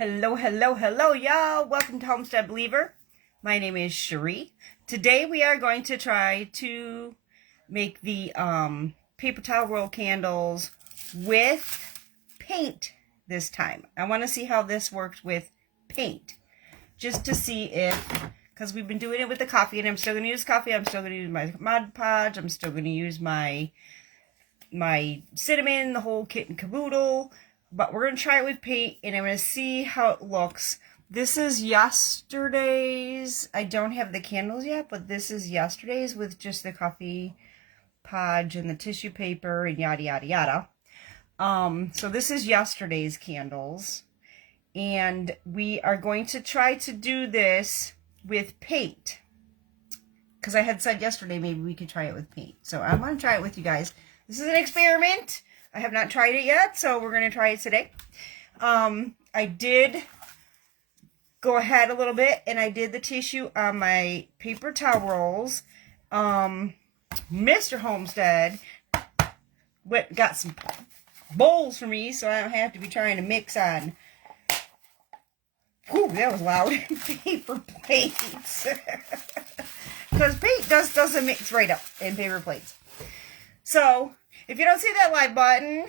Hello, hello, hello, y'all. Welcome to Homestead Believer. My name is Cherie. Today we are going to try to make the paper towel roll candles with paint this time. I want to see how this works with paint. Just to see if, because we've been doing it with the coffee, and I'm still going to use coffee. I'm still going to use my Mod Podge. I'm still going to use my cinnamon, the whole kit and caboodle. But we're going to try it with paint, and I'm going to see how it looks. This is yesterday's. I don't have the candles yet, but this is yesterday's with just the coffee podge and the tissue paper and yada, yada, yada. So this is yesterday's candles. And we are going to try to do this with paint. Because I had said yesterday maybe we could try it with paint. So I'm going to try it with you guys. This is an experiment. I have not tried it yet, so we're going to try it today. I did go ahead a little bit, and I did the tissue on my paper towel rolls. Mr. Homestead got some bowls for me, so I don't have to be trying to mix on. Whew, that was loud. Paper plates. Because paint doesn't mix right up in paper plates. So, if you don't see that like button,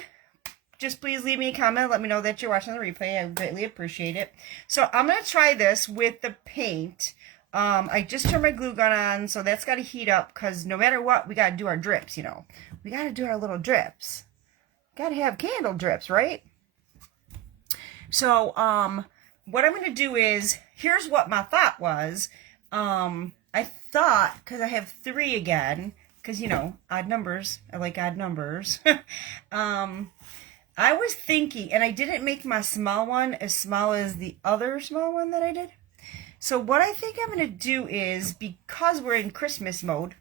just please leave me a comment. Let me know that you're watching the replay. I greatly appreciate it. So I'm going to try this with the paint. I just turned my glue gun on, so that's got to heat up because no matter what, we got to do our drips, you know. We got to do our little drips. Got to have candle drips, right? So what I'm going to do is, here's what my thought was. I thought, because I have 3 again, because, you know, odd numbers. I like odd numbers. I was thinking, and I didn't make my small one as small as the other small one that I did. So what I think I'm going to do is, because we're in Christmas mode,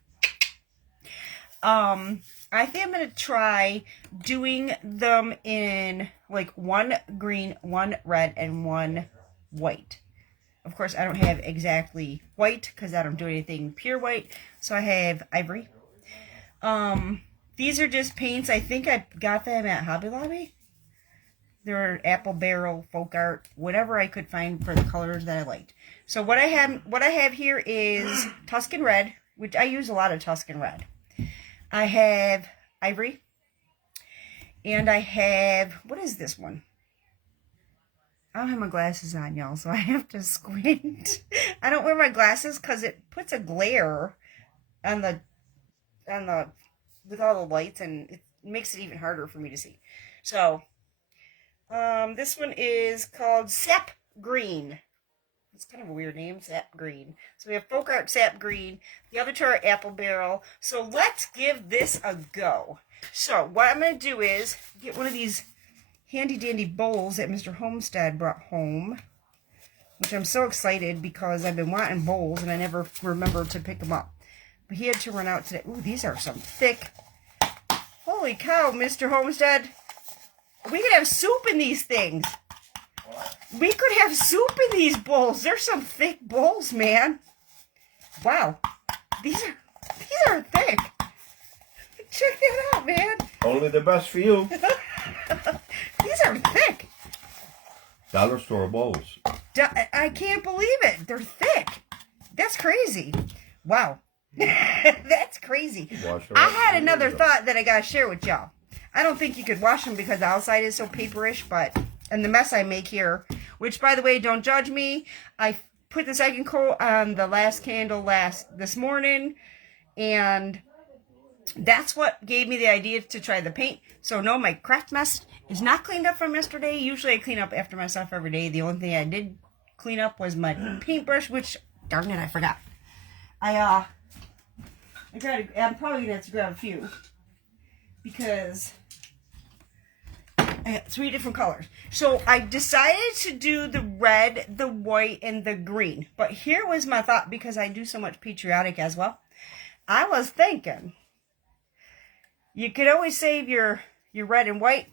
I think I'm going to try doing them in, like, 1 green, 1 red, and 1 white. Of course, I don't have exactly white, because I don't do anything pure white. So I have ivory. These are just paints. I think I got them at Hobby Lobby. They're Apple Barrel, Folk Art, whatever I could find for the colors that I liked. So what I have here is Tuscan Red, which I use a lot of Tuscan Red. I have ivory, and I have, what is this one? I don't have my glasses on, y'all, so I have to squint. I don't wear my glasses because it puts a glare on the with all the lights, and it makes it even harder for me to see. So this one is called Sap Green. It's kind of a weird name, Sap Green. So we have Folk Art Sap Green. The other two are Apple Barrel. So let's give this a go. So what I'm going to do is get one of these handy dandy bowls that Mr. Homestead brought home, which I'm so excited because I've been wanting bowls and I never remembered to pick them up. But he had to run out today. Ooh, these are some thick. Holy cow, Mr. Homestead. We could have soup in these things. What? We could have soup in these bowls. They're some thick bowls, man. Wow. These are thick. Check that out, man. Only the best for you. These are thick. Dollar store bowls. I can't believe it. They're thick. That's crazy. Wow. That's crazy. I had another thought that I gotta share with y'all. I don't think you could wash them because the outside is so paperish, and the mess I make here, which, by the way, don't judge me. I put the second coat on the last candle this morning, and that's what gave me the idea to try the paint. So no, my craft mess is not cleaned up from yesterday. Usually I clean up after myself every day. The only thing I did clean up was my paintbrush, which, darn it, I forgot. I'm probably going to have to grab a few because I got 3 different colors. So I decided to do the red, the white, and the green. But here was my thought, because I do so much patriotic as well. I was thinking you could always save your red and white,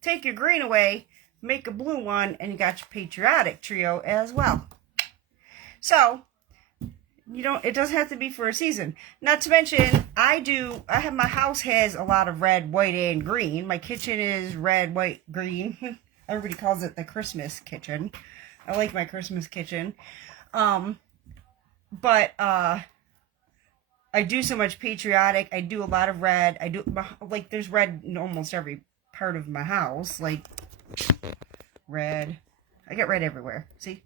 take your green away, make a blue one, and you got your patriotic trio as well. So it doesn't have to be for a season. Not to mention, my house has a lot of red, white, and green. My kitchen is red, white, green. Everybody calls it the Christmas kitchen. I like my Christmas kitchen. But I do so much patriotic. I do a lot of red. I do, like, there's red in almost every part of my house. Like, red. I get red everywhere. See?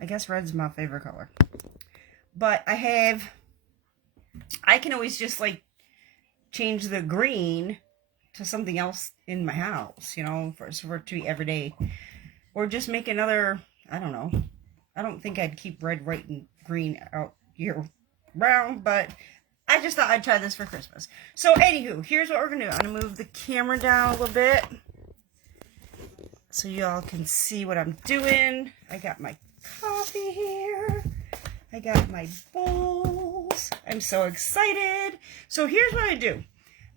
I guess red's my favorite color. But I can always just, like, change the green to something else in my house, you know, for it to be every day. Or just make another, I don't know. I don't think I'd keep red, white, and green out year round, but I just thought I'd try this for Christmas. So, anywho, here's what we're going to do. I'm going to move the camera down a little bit so y'all can see what I'm doing. I got my coffee here. I got my bowls. I'm so excited. So, here's what I do.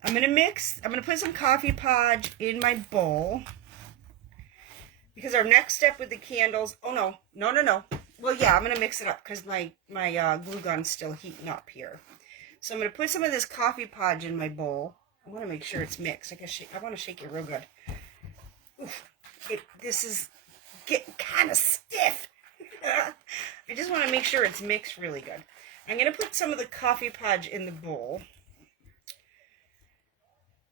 I'm going to put some coffee podge in my bowl. Because our next step with the candles, oh no. Well, yeah, I'm going to mix it up because my glue gun's still heating up here. So I'm going to put some of this coffee podge in my bowl. I want to make sure it's mixed. I want to shake it real good. Oof, this is getting kind of stiff. I just want to make sure it's mixed really good. I'm going to put some of the coffee podge in the bowl.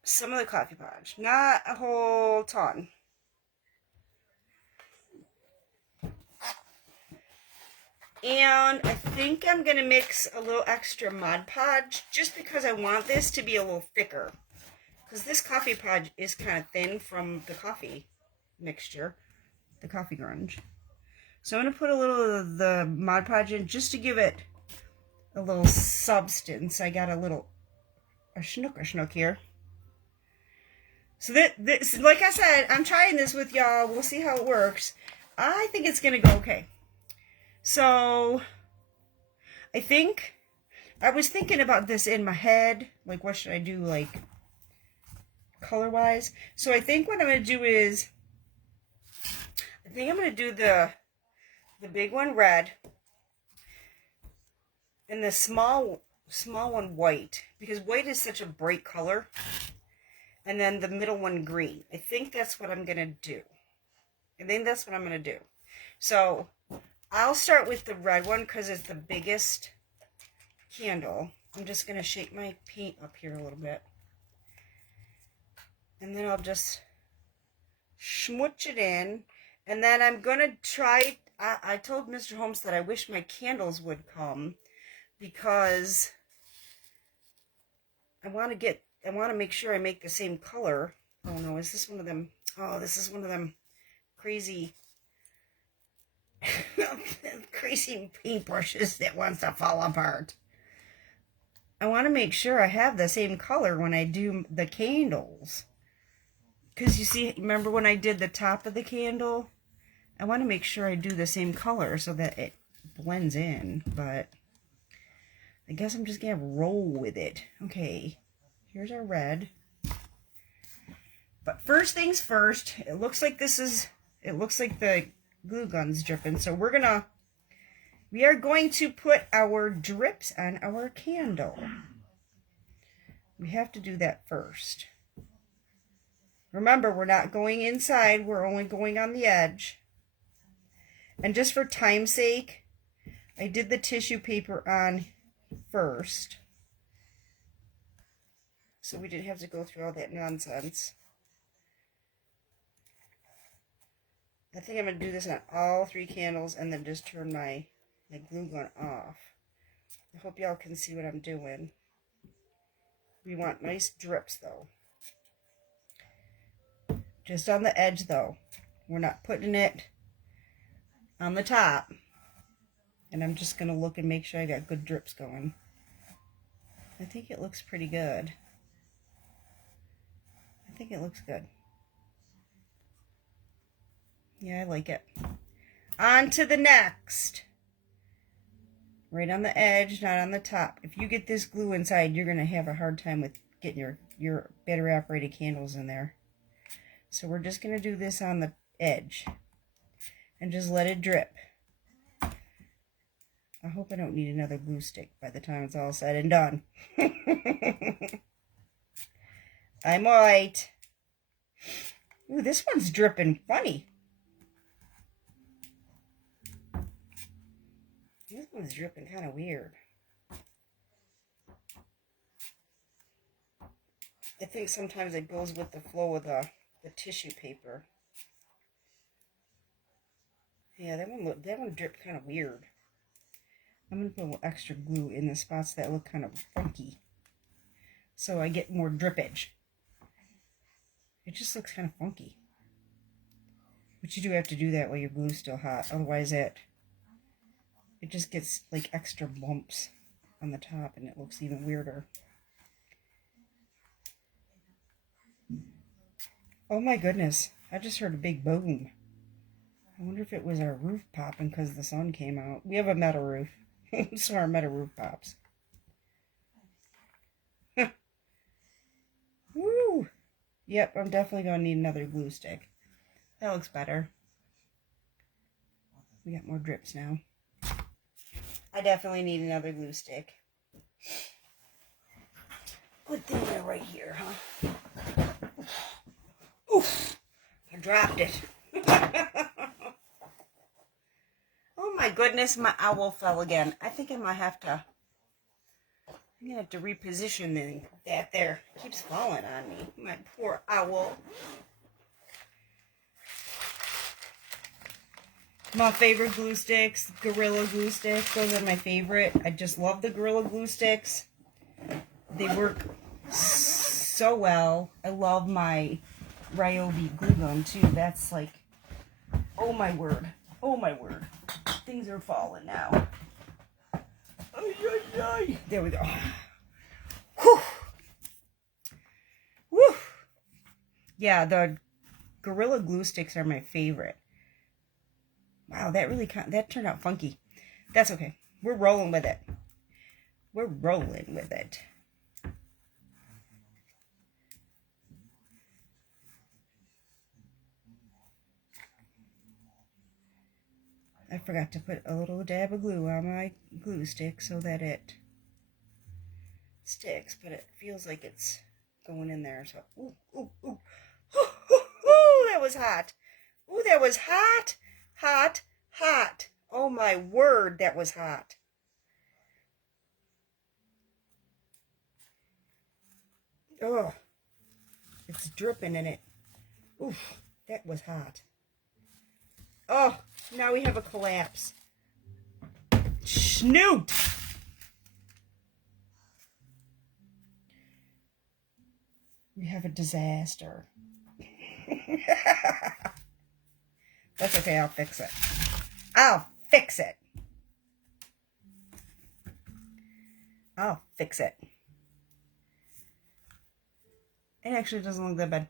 Some of the coffee podge, not a whole ton. And I think I'm going to mix a little extra Mod Podge just because I want this to be a little thicker. Because this coffee podge is kind of thin from the coffee mixture, the coffee grunge. So I'm going to put a little of the Mod Podge in just to give it a little substance. I got a schnook here. So this, like I said, I'm trying this with y'all. We'll see how it works. I think it's going to go okay. So, I was thinking about this in my head, like what should I do, like, color-wise. So I think what I'm going to do is, I'm going to do the big one red, and the small one white, because white is such a bright color, and then the middle one green. I think that's what I'm going to do. So, I'll start with the red one because it's the biggest candle. I'm just going to shake my paint up here a little bit. And then I'll just smooch it in. And then I'm going to try, I told Mr. Holmes that I wish my candles would come because I want to make sure I make the same color. Oh no, is this one of them? Oh, this is one of them crazy paintbrushes that wants to fall apart. I want to make sure I have the same color when I do the candles. Because you see, remember when I did the top of the candle? I want to make sure I do the same color so that it blends in. But I guess I'm just going to roll with it. Okay, here's our red. But first things first, it looks like the glue gun's dripping. So we are going to put our drips on our candle. We have to do that first. Remember, we're not going inside. We're only going on the edge. And just for time's sake, I did the tissue paper on first. So we didn't have to go through all that nonsense. I think I'm going to do this on all 3 candles and then just turn my glue gun off. I hope y'all can see what I'm doing. We want nice drips though. Just on the edge though. We're not putting it on the top. And I'm just going to look and make sure I got good drips going. I think it looks pretty good. I think it looks good. Yeah, I like it. On to the next. Right on the edge, not on the top. If you get this glue inside, you're going to have a hard time with getting your battery operated candles in there. So we're just going to do this on the edge. And just let it drip. I hope I don't need another glue stick by the time it's all said and done. I might. Ooh, this one's dripping funny. This one's dripping kind of weird. I think sometimes it goes with the flow of the tissue paper. Yeah, that one dripped kind of weird. I'm going to put a little extra glue in the spots that look kind of funky, so I get more drippage. It just looks kind of funky. But you do have to do that while your glue's still hot, otherwise it just gets like extra bumps on the top and it looks even weirder. Oh my goodness, I just heard a big boom. I wonder if it was our roof popping because the sun came out. We have a metal roof, so our metal roof pops. Woo! Yep, I'm definitely going to need another glue stick. That looks better. We got more drips now. I definitely need another glue stick. Good thing they're right here, huh? Oof! I dropped it. Oh my goodness, my owl fell again. I think I'm gonna have to reposition that there. It keeps falling on me. My poor owl. My favorite glue sticks, Gorilla Glue sticks. Those are my favorite. I just love the Gorilla Glue sticks. They work so well. I love my Ryobi glue gun too. That's like, oh my word. Oh my word. Things are falling now. Ay, ay, ay. There we go. Whew. Whew. Yeah, the Gorilla Glue sticks are my favorite. Wow, that turned out funky. That's okay. We're rolling with it. We're rolling with it. I forgot to put a little dab of glue on my glue stick so that it sticks, but it feels like it's going in there. So, ooh, ooh, ooh. Ooh, ooh, ooh, that was hot. Ooh, that was hot, hot, hot. Oh my word, that was hot. Oh, it's dripping in it. Oof, that was hot. Oh, now we have a collapse. Snoot! We have a disaster. That's okay, I'll fix it. I'll fix it. I'll fix it. It actually doesn't look that bad.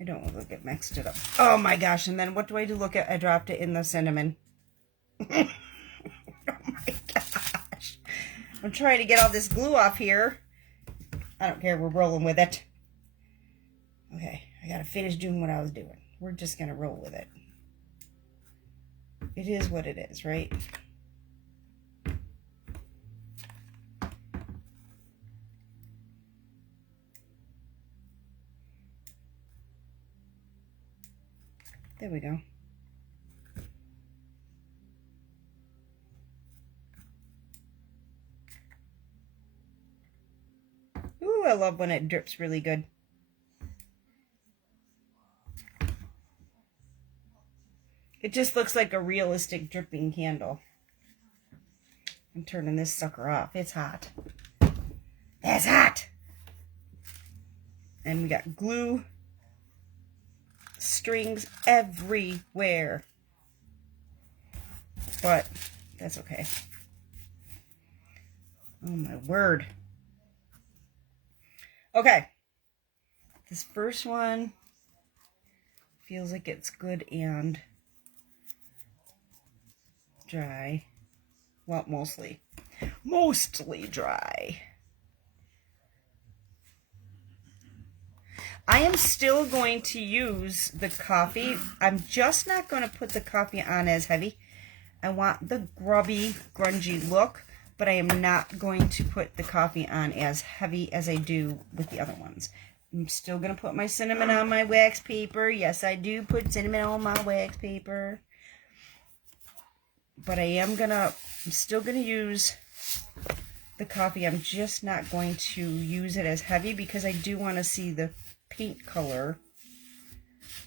I don't want to get mixed it up. Oh my gosh, and then what do I do? Look at, I dropped it in the cinnamon. Oh my gosh. I'm trying to get all this glue off here. I don't care, we're rolling with it. Okay, I gotta finish doing what I was doing. We're just gonna roll with it. It is what it is, right? There we go. Ooh, I love when it drips really good. It just looks like a realistic dripping candle. I'm turning this sucker off. It's hot. It's hot! And we got glue strings everywhere. But that's okay. Oh my word. Okay. This first one feels like it's good and dry. Well, mostly dry. I am still going to use the coffee. I'm just not going to put the coffee on as heavy. I want the grubby, grungy look, but I am not going to put the coffee on as heavy as I do with the other ones. I'm still going to put my cinnamon on my wax paper. Yes, I do put cinnamon on my wax paper. But I'm still going to use the coffee. I'm just not going to use it as heavy because I do want to see the paint color.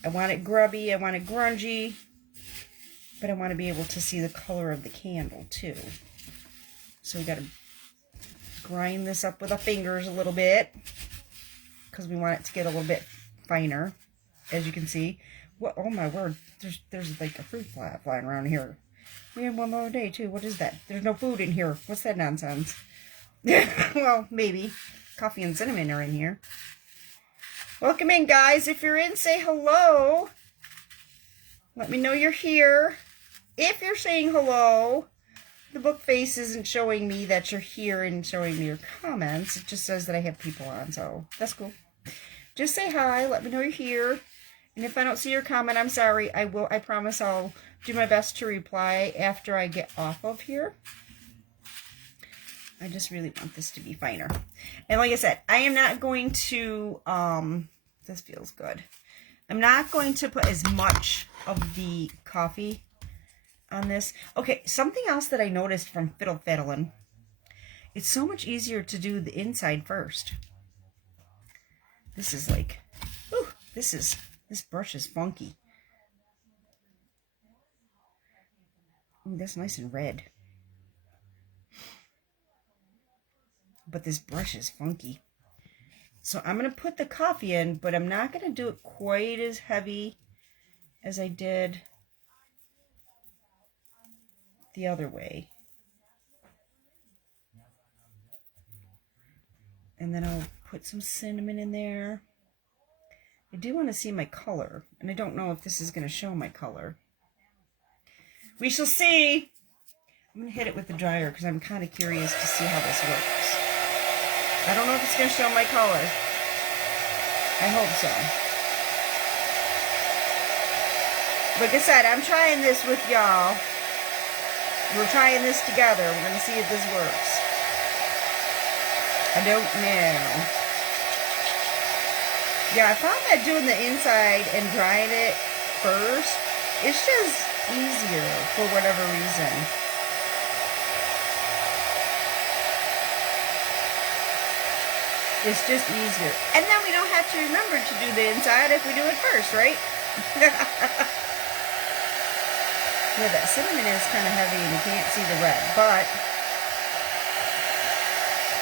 I want it grubby, I want it grungy, but I want to be able to see the color of the candle too. So we got to grind this up with our fingers a little bit because we want it to get a little bit finer, as you can see. What? Oh my word! There's like a fruit fly flying around here. We have one more day too. What is that? There's no food in here. What's that nonsense? Well, maybe coffee and cinnamon are in here. Welcome in, guys. If you're in, say hello. Let me know you're here. If you're saying hello, the book face isn't showing me that you're here and showing me your comments. It just says that I have people on, so that's cool. Just say hi. Let me know you're here. And if I don't see your comment, I'm sorry. I promise I'll do my best to reply after I get off of here. I just really want this to be finer. And like I said, I am not going to, this feels good. I'm not going to put as much of the coffee on this. Okay, something else that I noticed from Fiddle Faddlin'. It's so much easier to do the inside first. This is like, ooh, this brush is funky. Ooh, that's nice and red. But this brush is funky. So I'm going to put the coffee in, but I'm not going to do it quite as heavy as I did the other way. And then I'll put some cinnamon in there. I do want to see my color, and I don't know if this is going to show my color. We shall see. I'm going to hit it with the dryer because I'm kind of curious to see how this works. I don't know if it's going to show my color. I hope so. Like I said, I'm trying this with y'all. We're trying this together. We're going to see if this works. I don't know. Yeah, I found that doing the inside and drying it first, it's just easier for whatever reason. It's just easier. And then we don't have to remember to do the inside if we do it first, right? Yeah, that cinnamon is kind of heavy and you can't see the red, but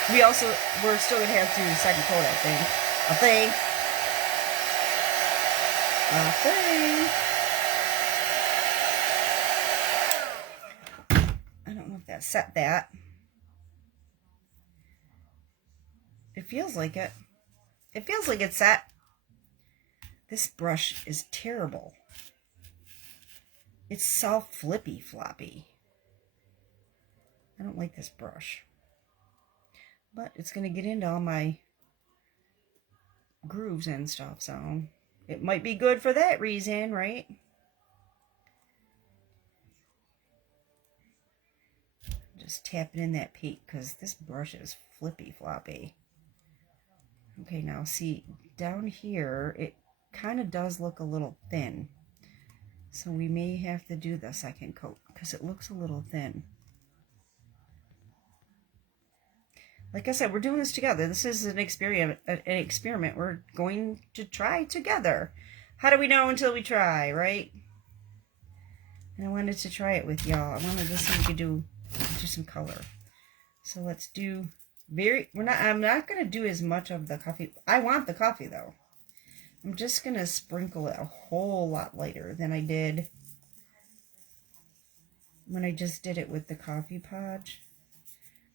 we're still going to have to do the second coat, I think. I don't know if that set that. It feels like it. It feels like it's set. This brush is terrible. It's so flippy floppy. I don't like this brush. But it's going to get into all my grooves and stuff, so it might be good for that reason, right? Just tapping in that peak because this brush is flippy floppy. Okay, now see, down here, it kind of does look a little thin. So we may have to do the second coat because it looks a little thin. Like I said, we're doing this together. This is an experiment we're going to try together. How do we know until we try, right? And I wanted to try it with y'all. I wanted to see if we could do some color. So let's do I'm not going to do as much of the coffee. I want the coffee though. I'm just going to sprinkle it a whole lot lighter than I did when I just did it with the coffee podge.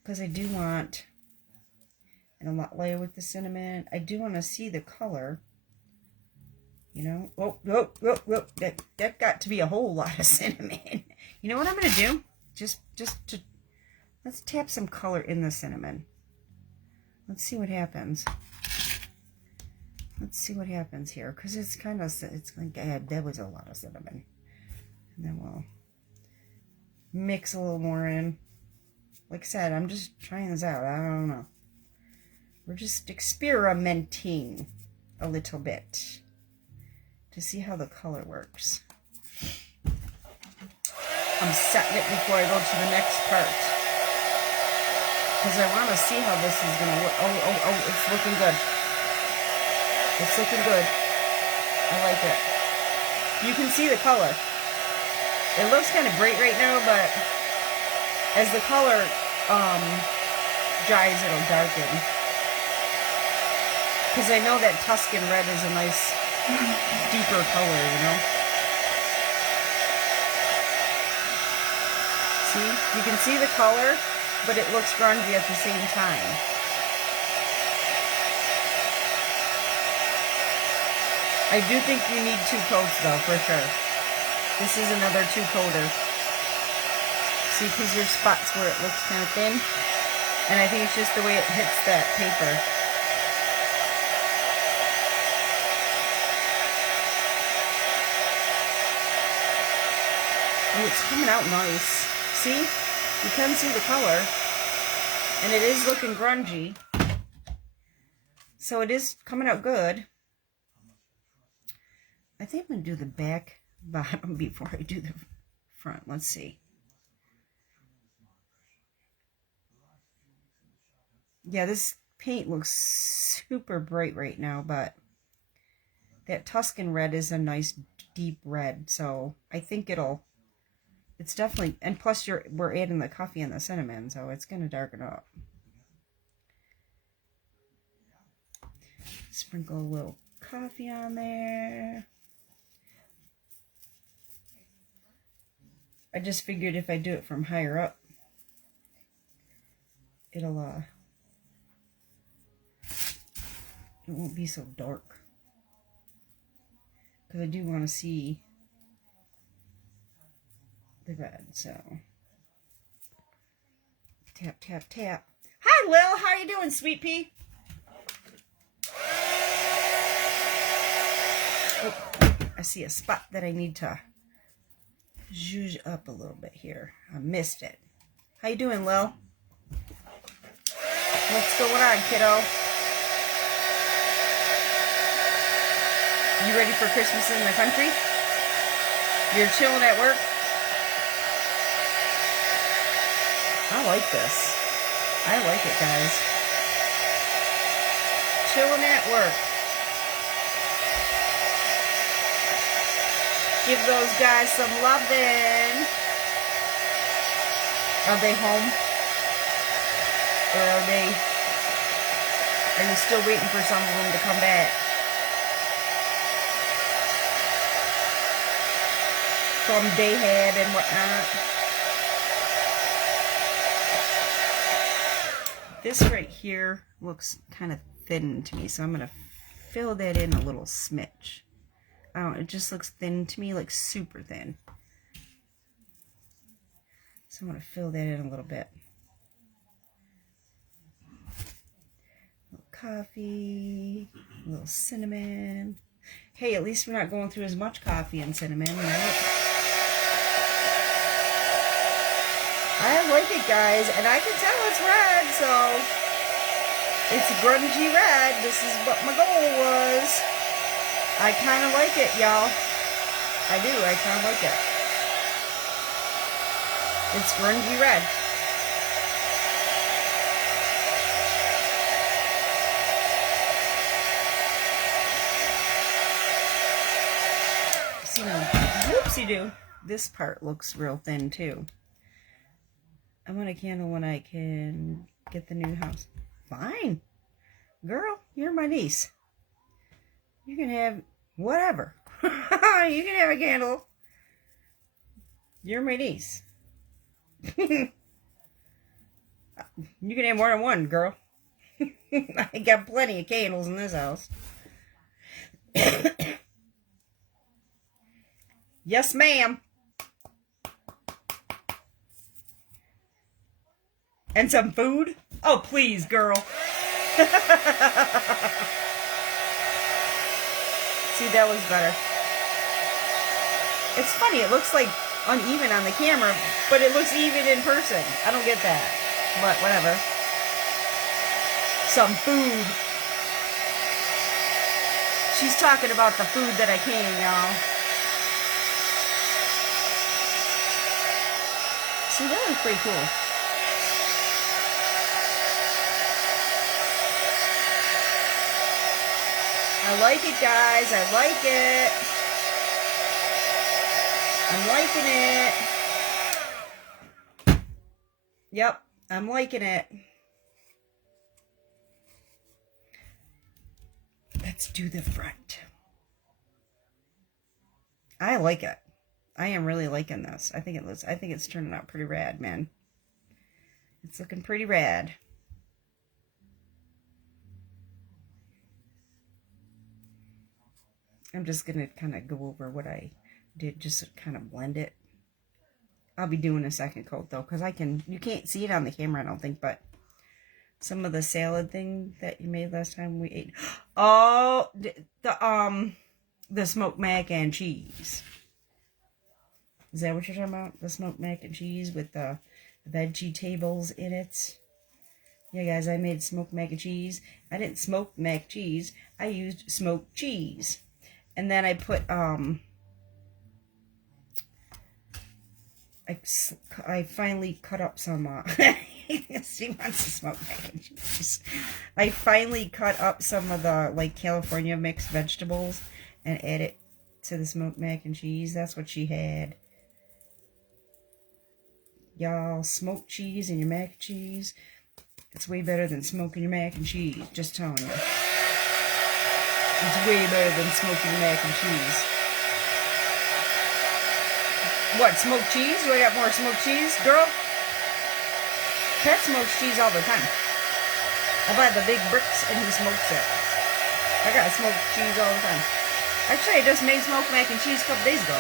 Because I do want, and a lot lighter with the cinnamon. I do want to see the color. You know? Whoa. That got to be a whole lot of cinnamon. You know what I'm going to do? Let's tap some color in the cinnamon. Let's see what happens. Let's see what happens here. Because it's like, that was a lot of cinnamon. And then we'll mix a little more in. Like I said, I'm just trying this out. I don't know. We're just experimenting. a little bit to see how the color works. I'm setting it before I go to the next part, because I want to see how this is going to look. Oh, it's looking good. It's looking good. I like it. You can see the color. It looks kind of bright right now, but as the color dries, it'll darken. Because I know that Tuscan red is a nice, deeper color, you know? See? You can see the color, but it looks grungy at the same time. I do think you need 2 coats, though, for sure. This is another 2-coater. See, because there's spots where it looks kind of thin. And I think it's just the way it hits that paper. Oh, it's coming out nice. See? You can see the color. And it is looking grungy. So it is coming out good. I think I'm going to do the back bottom before I do the front. Let's see. Yeah, this paint looks super bright right now, but that Tuscan red is a nice deep red, so I think it's definitely, and plus we're adding the coffee and the cinnamon, so it's going to darken up. Sprinkle a little coffee on there. I just figured if I do it from higher up, it won't be so dark. Because I do want to see the red, so. Tap, tap, tap. Hi, Lil. How you doing, sweet pea? Oh, I see a spot that I need to zhuzh up a little bit here. I missed it. How you doing, Lil? What's going on, kiddo? You ready for Christmas in the country? You're chilling at work? I like this. I like it, guys. Chilling at work. Give those guys some loving. Are they home? Or are you still waiting for some of them to come back? From Dayhead and whatnot. This right here looks kind of thin to me, so I'm going to fill that in a little smidge. I don't know, it just looks thin to me, like super thin. So I'm going to fill that in a little bit. A little coffee, a little cinnamon. Hey, at least we're not going through as much coffee and cinnamon, right? I like it, guys, and I can tell it's red, so it's grungy red. This is what my goal was. I kind of like it, y'all. I do. I kind of like it. It's grungy red. See, whoopsie-doo. This part looks real thin, too. I want a candle when I can get the new house. Fine. Girl, you're my niece. You can have whatever. You can have a candle. You're my niece. You can have more than one, girl. I got plenty of candles in this house. Yes, ma'am. And some food? Oh, please, girl. See, that looks better. It's funny, it looks like uneven on the camera, but it looks even in person. I don't get that, but whatever. Some food. She's talking about the food that I can, y'all. See, that was pretty cool. I like it, guys. I like it. I'm liking it. Yep, I'm liking it. Let's do the front. I like it. I am really liking this. I think it's turning out pretty rad, man. It's looking pretty rad. I'm just going to kind of go over what I did, just kind of blend it. I'll be doing a second coat though, because you can't see it on the camera, I don't think, but some of the salad thing that you made last time we ate. Oh, the smoked mac and cheese. Is that what you're talking about? The smoked mac and cheese with the veggie tables in it? Yeah, guys, I made smoked mac and cheese. I didn't smoke mac and cheese. I used smoked cheese. And then I put, I finally cut up some, she wants to smoke mac and cheese. I finally cut up some of the, like, California mixed vegetables and add it to the smoked mac and cheese. That's what she had. Y'all, smoked cheese and your mac and cheese. It's way better than smoking your mac and cheese. Just telling you. It's way better than smoking your mac and cheese. What, smoked cheese? Do I got more smoked cheese, girl? Pet smokes cheese all the time. I buy the big bricks and he smokes it. I got smoked cheese all the time. Actually, I just made smoked mac and cheese a couple days ago.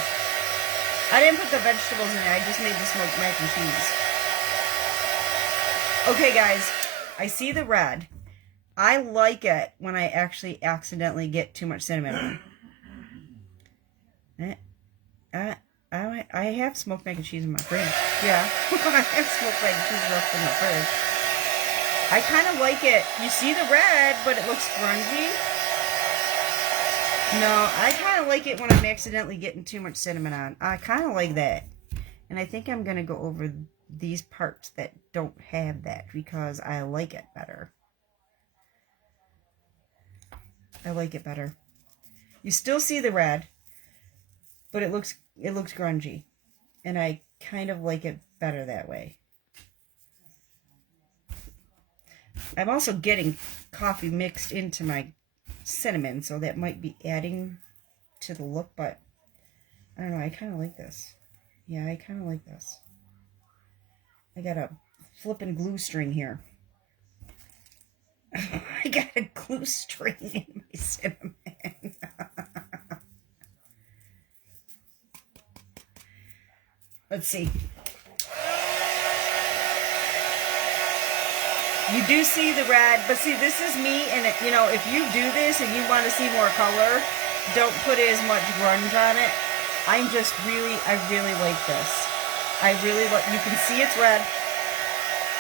I didn't put the vegetables in there. I just made the smoked mac and cheese. Okay, guys. I see the red. I like it when I actually accidentally get too much cinnamon on. I have smoked mac and cheese in my fridge. Yeah. I have smoked mac and cheese left in my fridge. I kind of like it. You see the red, but it looks grungy. No, I kind of like it when I'm accidentally getting too much cinnamon on. I kind of like that. And I think I'm going to go over these parts that don't have that because I like it better. I like it better. You still see the red, but it looks grungy. And I kind of like it better that way. I'm also getting coffee mixed into my cinnamon, so that might be adding to the look, but I don't know, I kind of like this. Yeah, I kind of like this. I got a flippin' glue string here. I got a glue string in my cinnamon. Let's see. You do see the red, but see, this is me, and you know, if you do this and you want to see more color, don't put as much grunge on it. I really like this. I really like, you can see it's red,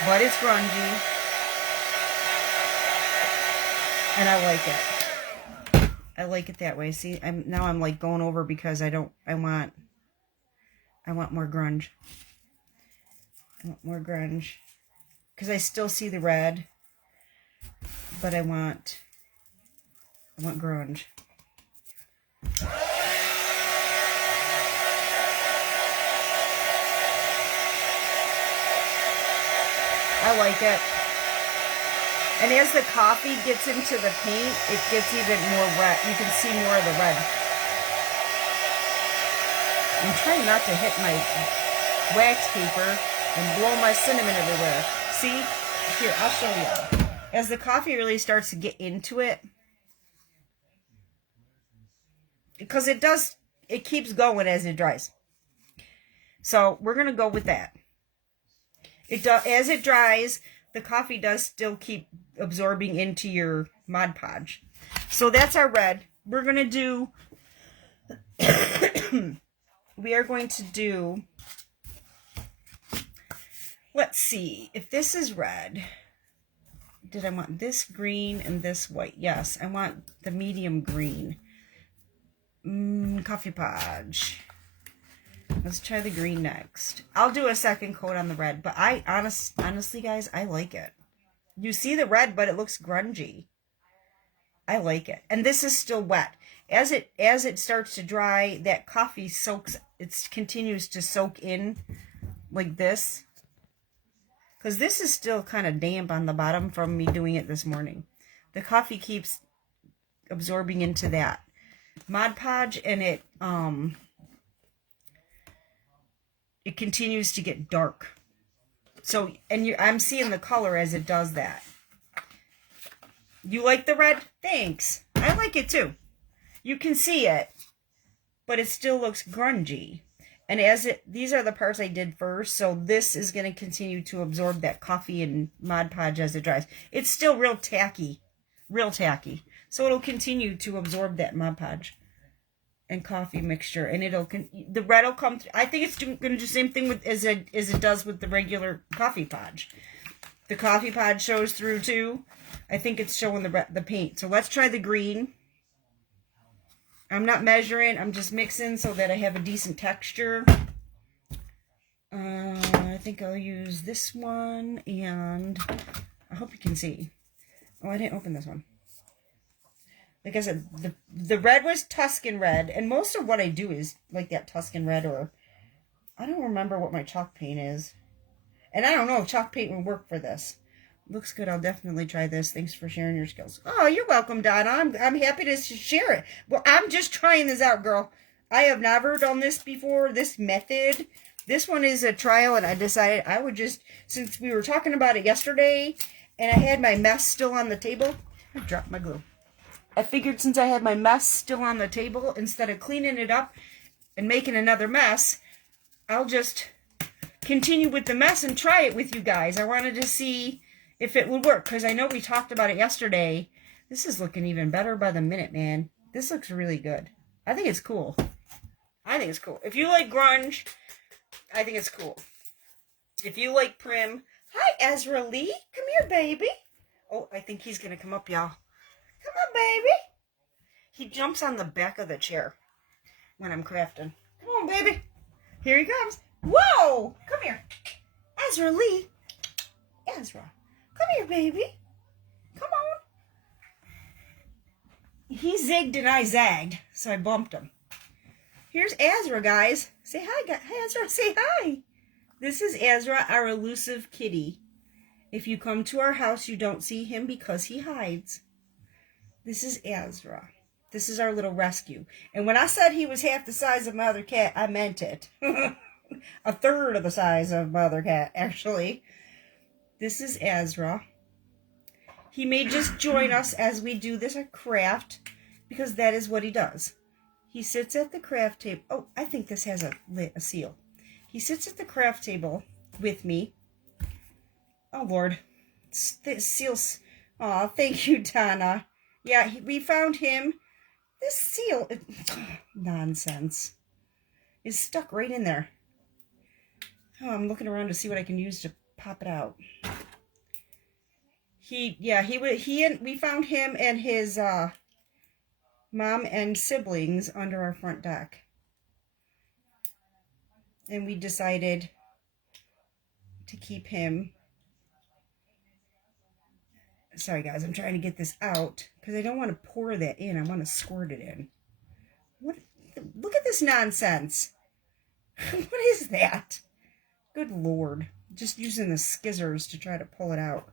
but it's grungy. And I like it. I like it that way. See, I'm like going over because I want more grunge. I want more grunge. Because I still see the red, but I want grunge. I like it. And as the coffee gets into the paint, it gets even more red. You can see more of the red. I'm trying not to hit my wax paper and blow my cinnamon everywhere. See? Here, I'll show you. As the coffee really starts to get into it, because it keeps going as it dries. So we're going to go with that. As it dries, the coffee does still keep absorbing into your Mod Podge. So that's our red. We're going to do, we are going to do, let's see, if this is red, did I want this green and this white? Yes, I want the medium green. Coffee Podge. Let's try the green next. I'll do a second coat on the red, but honestly, guys, I like it. You see the red, but it looks grungy. I like it. And this is still wet. As it starts to dry, that coffee soaks, it continues to soak in like this. Because this is still kind of damp on the bottom from me doing it this morning. The coffee keeps absorbing into that Mod Podge, and it continues to get dark. So, and I'm seeing the color as it does that. You like the red? Thanks. I like it too. You can see it, but it still looks grungy. And these are the parts I did first, so this is going to continue to absorb that coffee and Mod Podge as it dries. It's still real tacky. So it'll continue to absorb that Mod Podge and coffee mixture, and the red will come through. I think it's going to do the same thing as it does with the regular Coffee Podge. The Coffee Podge shows through too. I think it's showing the paint. So let's try the green. I'm not measuring. I'm just mixing so that I have a decent texture. I think I'll use this one, and I hope you can see. Oh, I didn't open this one. Like I said, the red was Tuscan red, and most of what I do is like that Tuscan red, or I don't remember what my chalk paint is. And I don't know if chalk paint would work for this. Looks good. I'll definitely try this. Thanks for sharing your skills. Oh, you're welcome, Donna. I'm happy to share it. Well, I'm just trying this out, girl. I have never done this before, this method. This one is a trial, and I decided I would just, since we were talking about it yesterday, and I had my mess still on the table. I dropped my glue. I figured since I had my mess still on the table, instead of cleaning it up and making another mess, I'll just continue with the mess and try it with you guys. I wanted to see if it would work, because I know we talked about it yesterday. This is looking even better by the minute, man. This looks really good. I think it's cool. If you like grunge, I think it's cool. If you like prim, hi Ezra Lee. Come here, baby. Oh, I think he's going to come up, y'all. Come on, baby. He jumps on the back of the chair when I'm crafting. Come on, baby. Here he comes. Whoa! Come here. Ezra Lee. Ezra. Come here, baby. Come on. He zigged and I zagged, so I bumped him. Here's Ezra, guys. Say hi, guys. Hey, Ezra, say hi. This is Ezra, our elusive kitty. If you come to our house, you don't see him because he hides. This is Ezra. This is our little rescue. And when I said he was half the size of my other cat, I meant it. A third of the size of my other cat, actually. This is Ezra. He may just join us as we do this craft, because that is what he does. He sits at the craft table. Oh, I think this has a seal. He sits at the craft table with me. Oh, Lord. This seal's... Aw, thank you, Donna. Yeah, we found him. This seal... nonsense. Is stuck right in there. Oh, I'm looking around to see what I can use to pop it out. We found him and his mom and siblings under our front deck. And we decided to keep him. Sorry, guys, I'm trying to get this out because I don't want to pour that in. I want to squirt it in. What? Look at this nonsense. What is that? Good Lord. Just using the skizzers to try to pull it out.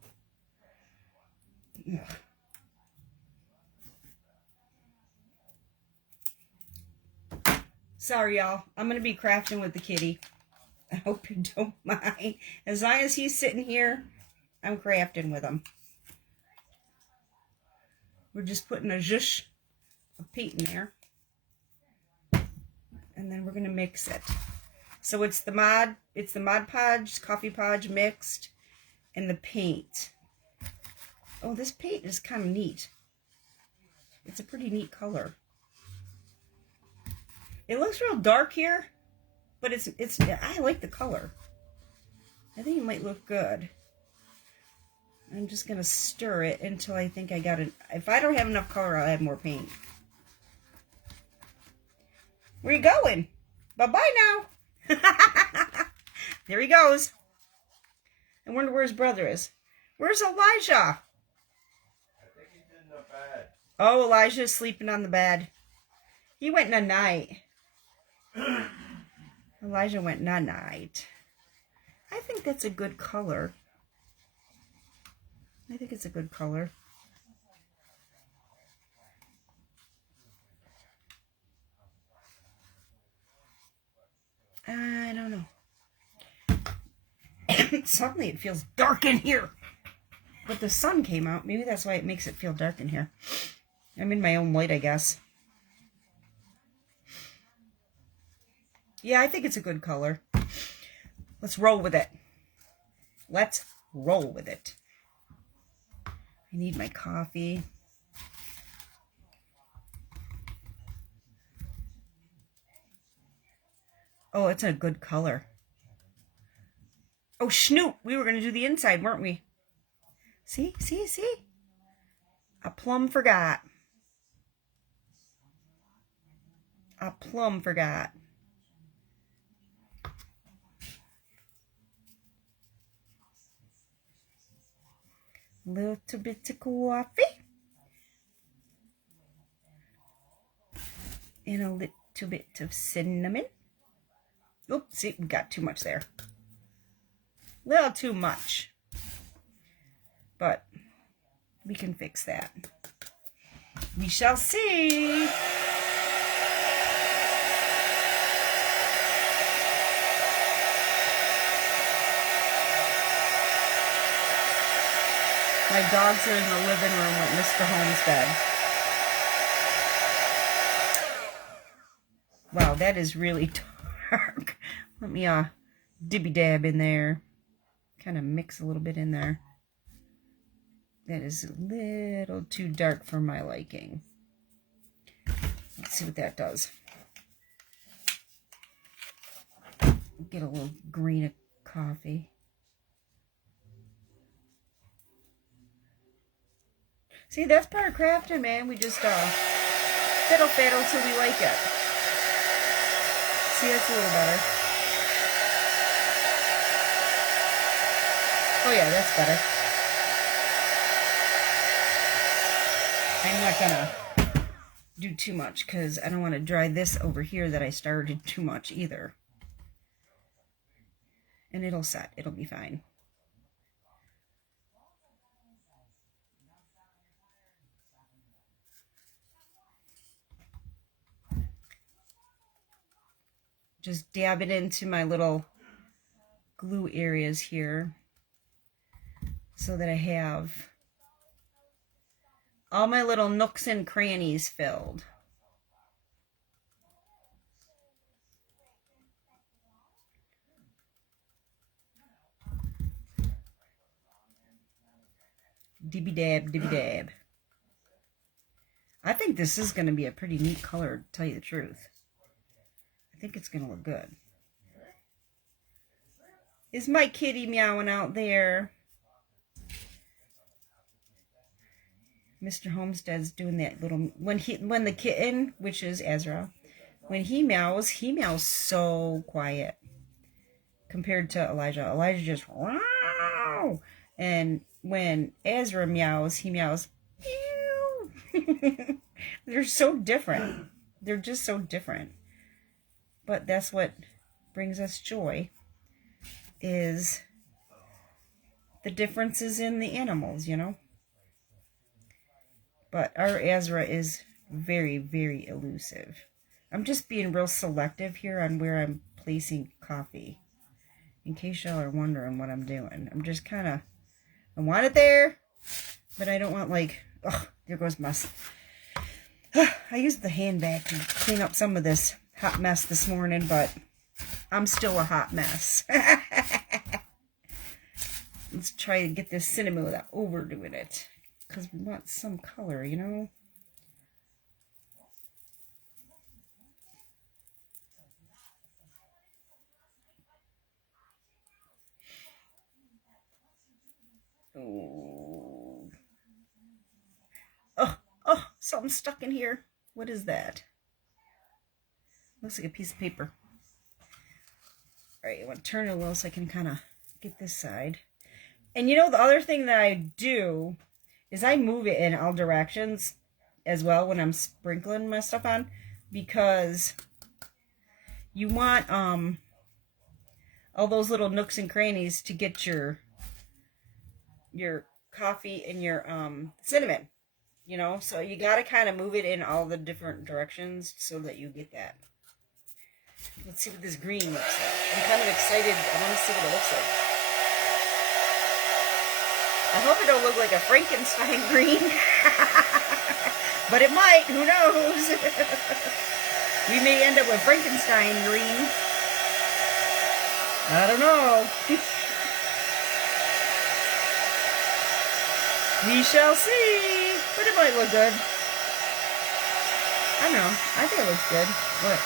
Ugh. Sorry, y'all. I'm going to be crafting with the kitty. I hope you don't mind. As long as he's sitting here, I'm crafting with him. We're just putting a zhuzh of paint in there. And then we're going to mix it. So it's the Mod Podge, Coffee Podge mixed, and the paint. Oh, this paint is kind of neat. It's a pretty neat color. It looks real dark here, but I like the color. I think it might look good. I'm just going to stir it until I think I got it. If I don't have enough color, I'll add more paint. Where you going? Bye-bye now. There he goes. I wonder where his brother is. Where's Elijah? I think he's in the bed. Oh, Elijah's sleeping on the bed. He went night-night. Elijah went night-night. I think that's a good color. I think it's a good color. I don't know. Suddenly it feels dark in here. But the sun came out. Maybe that's why it makes it feel dark in here. I'm in my own light, I guess. Yeah, I think it's a good color. Let's roll with it. Let's roll with it. I need my coffee. Oh, it's a good color. Oh, Snoop. We were going to do the inside, weren't we? See? See? See? I plumb forgot. I plumb forgot. Little bit of coffee. And a little bit of cinnamon. Oops, see, we got too much there. Little too much. But we can fix that. We shall see. My dogs are in the living room with Mr. Homestead. Wow, that is really dark. Let me dibby dab in there. Kind of mix a little bit in there. That is a little too dark for my liking. Let's see what that does. Get a little green of coffee. See, that's part of crafting, man. We just fiddle faddle till we like it. See, that's a little better. Oh yeah, that's better. I'm not gonna do too much because I don't want to dry this over here that I started too much either. And it'll set. It'll be fine. Just dab it into my little glue areas here so that I have all my little nooks and crannies filled. Dibby dab, dibby dab. I think this is going to be a pretty neat color, to tell you the truth. I think it's going to look good. Is my kitty meowing out there? Mr. Homestead's doing that little, when the kitten, which is Ezra, when he meows so quiet compared to Elijah. Elijah just wow. And when Ezra meows, he meows meow. They're so different. They're just so different. But that's what brings us joy, is the differences in the animals, you know. But our Ezra is very, very elusive. I'm just being real selective here on where I'm placing coffee. In case y'all are wondering what I'm doing. I'm just kind of, I want it there, but I don't want like, oh, there goes mess. I used the hand vac to clean up some of this hot mess this morning, but I'm still a hot mess. Let's try to get this cinnamon without overdoing it, because we want some color, you know? Oh. Oh, something's stuck in here. What is that? Looks like a piece of paper. All right, I want to turn it a little so I can kind of get this side. And you know, the other thing that I do is I move it in all directions as well when I'm sprinkling my stuff on, because you want all those little nooks and crannies to get your coffee and your cinnamon, you know, so you got to kind of move it in all the different directions so that you get that. Let's see what this green looks like. I'm kind of excited. I want to see what it looks like. I hope it don't look like a Frankenstein green. But it might. Who knows? We may end up with Frankenstein green. I don't know. We shall see. But it might look good. I don't know. I think it looks good. What?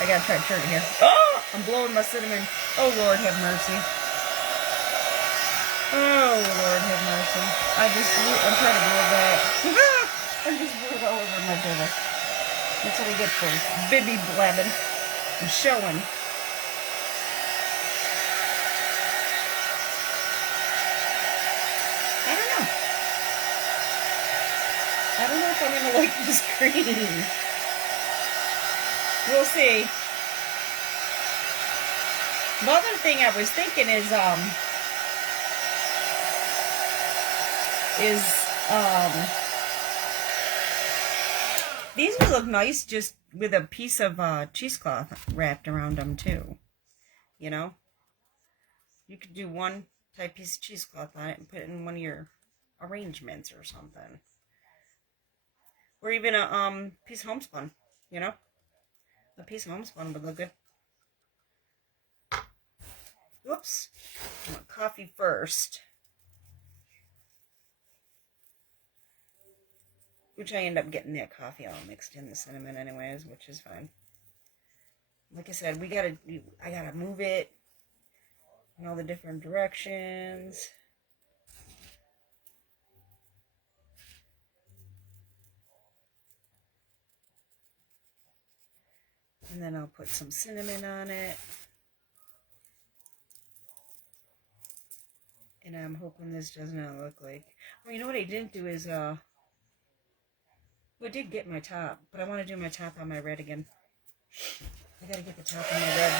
I gotta try to turn it here. Oh! I'm blowing my cinnamon. Oh, Lord, have mercy. Oh, Lord, have mercy. I'm trying to blow it back. I just blew it all over my table. That's what I get for bibby blabbing and showing. I don't know if I'm gonna like this green. We'll see. The other thing I was thinking is these would look nice just with a piece of cheesecloth wrapped around them too. You know, you could do one type piece of cheesecloth on it and put it in one of your arrangements or something. Or even a piece of homespun, you know? A piece of homespun would look good. Whoops. I want coffee first. Which I end up getting that coffee all mixed in the cinnamon anyways, which is fine. Like I said, I gotta move it in all the different directions. And then I'll put some cinnamon on it. And I'm hoping this does not look like... Well, you know what I didn't do is, well, I did get my top, but I want to do my top on my red again. I gotta get the top on my red.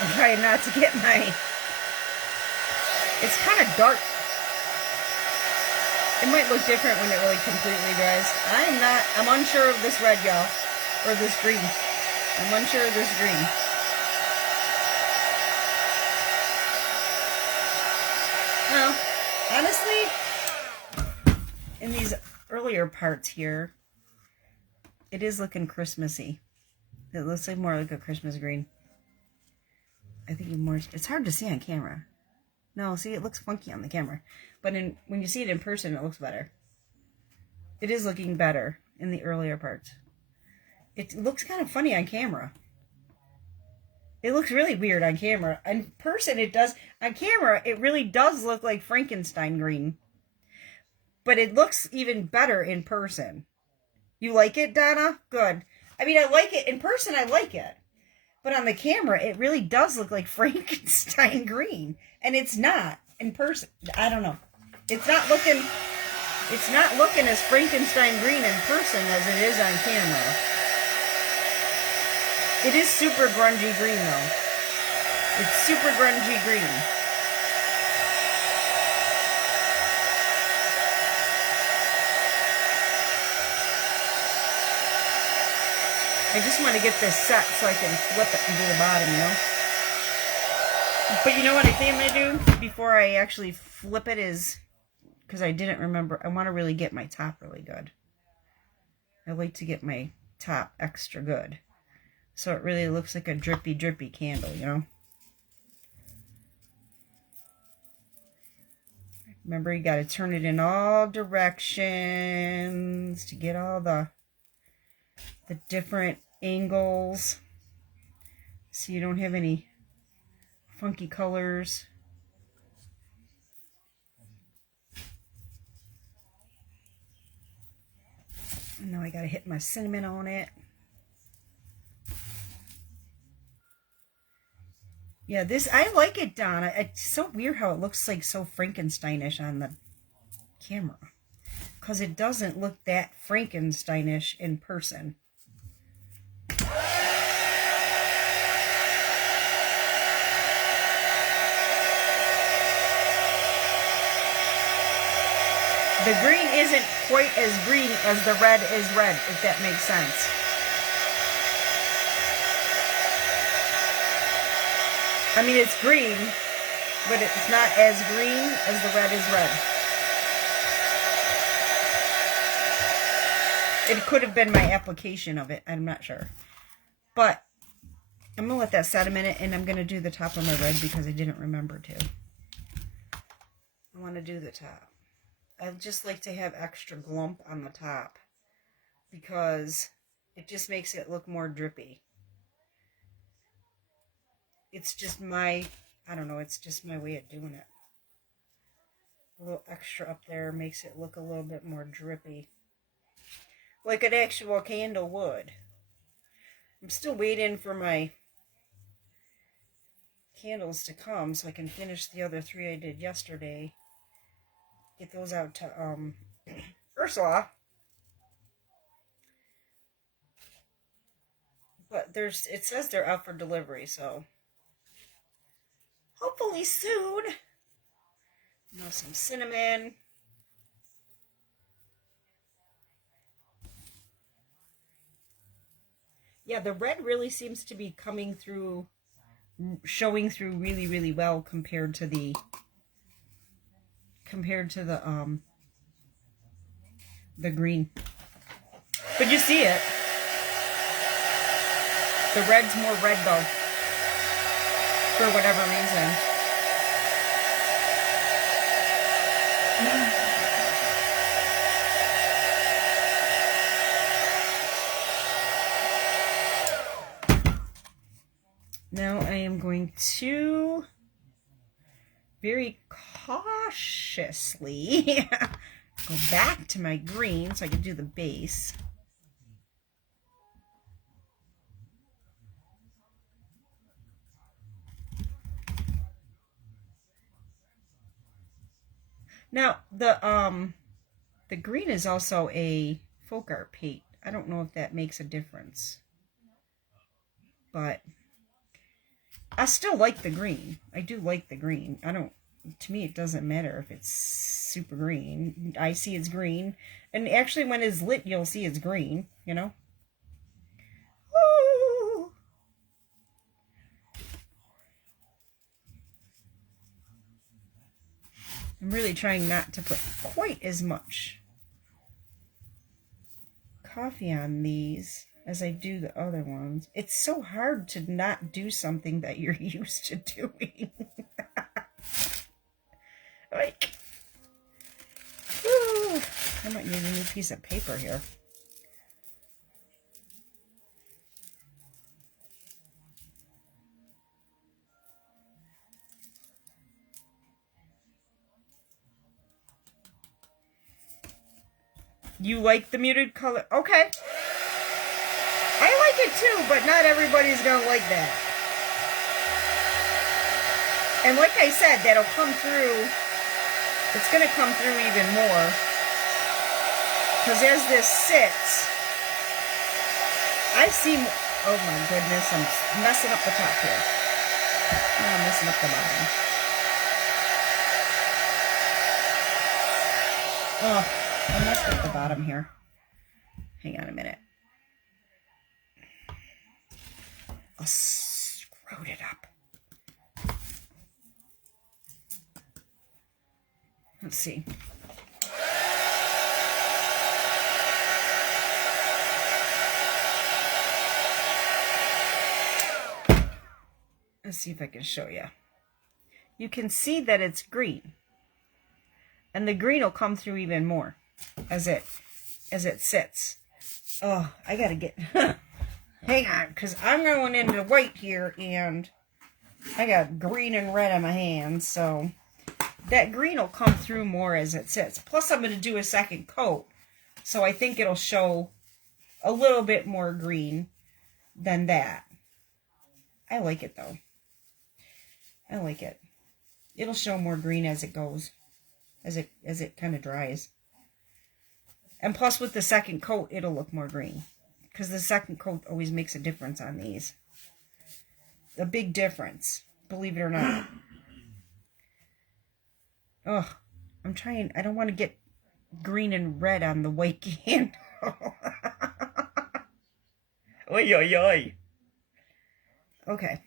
I'm trying not to get my... It's kind of dark. It might look different when it really completely dries. I'm unsure of this red, y'all. Or this green. I'm unsure of this green. Well, honestly, in these earlier parts here, it is looking Christmassy. It looks like more like a Christmas green. I think it's hard to see on camera. No, see, it looks funky on the camera. But when you see it in person, it looks better. It is looking better in the earlier parts. It looks kind of funny on camera. It looks really weird on camera. In person, it does. On camera, it really does look like Frankenstein green. But it looks even better in person. You like it, Donna? Good. I mean, I like it. In person, I like it. But on the camera, it really does look like Frankenstein green. And it's not in person. I don't know. It's not looking as Frankenstein green in person as it is on camera. It is super grungy green, though. It's super grungy green. I just want to get this set so I can flip it and do the bottom, you know? But you know what I think I'm going to do before I actually flip it is, because I didn't remember, I want to really get my top really good. I like to get my top extra good. So it really looks like a drippy, drippy candle, you know? Remember, you got to turn it in all directions to get all the different angles so you don't have any funky colors. And now I gotta hit my cinnamon on it. Yeah, this, I like it, Donna. It's so weird how it looks like so Frankensteinish on the camera. Because it doesn't look that Frankensteinish in person. The green isn't quite as green as the red is red, if that makes sense. I mean, it's green, but it's not as green as the red is red. It could have been my application of it. I'm not sure. But I'm going to let that set a minute, and I'm going to do the top of my red because I didn't remember to. I want to do the top. I just like to have extra glump on the top because it just makes it look more drippy. It's just my, I don't know, it's just my way of doing it. A little extra up there makes it look a little bit more drippy. Like an actual candle would. I'm still waiting for my candles to come so I can finish the other 3 I did yesterday. Get those out to Ursula. But it says they're out for delivery, so hopefully soon. Now some cinnamon. Yeah, the red really seems to be coming through, showing through really, really well compared to the green. But you see it. The red's more red though, for whatever reason. Now I am going to very cautiously go back to my green so I can do the base. Now the green is also a folk art paint. I don't know if that makes a difference, but I still like the green. I do like the green. To me, it doesn't matter if it's super green. I see it's green. And actually, when it's lit, you'll see it's green, you know? Woo! I'm really trying not to put quite as much coffee on these as I do the other ones. It's so hard to not do something that you're used to doing. Like, whew, I might need a new piece of paper here. You like the muted color? Okay. I like it too, but not everybody's gonna like that. And like I said, that'll come through. It's gonna come through even more. Because as this sits, I see, oh my goodness, I'm messing up the top here. Now I'm messing up the bottom. Oh, I messed up the bottom here. Hang on a minute. I'll screwed it up. Let's see. Let's see if I can show you. You can see that it's green. And the green will come through even more as it sits. Oh, I gotta get Hang on, because I'm going into white here, and I got green and red on my hands, so that green will come through more as it sits. Plus, I'm going to do a second coat, so I think it'll show a little bit more green than that. I like it, though. I like it. It'll show more green as it goes, as it kind of dries. And plus, with the second coat, it'll look more green. Because the second coat always makes a difference on these. A big difference, believe it or not. Ugh, I'm trying, I don't want to get green and red on the white candle. Oi, oi, oi. Okay.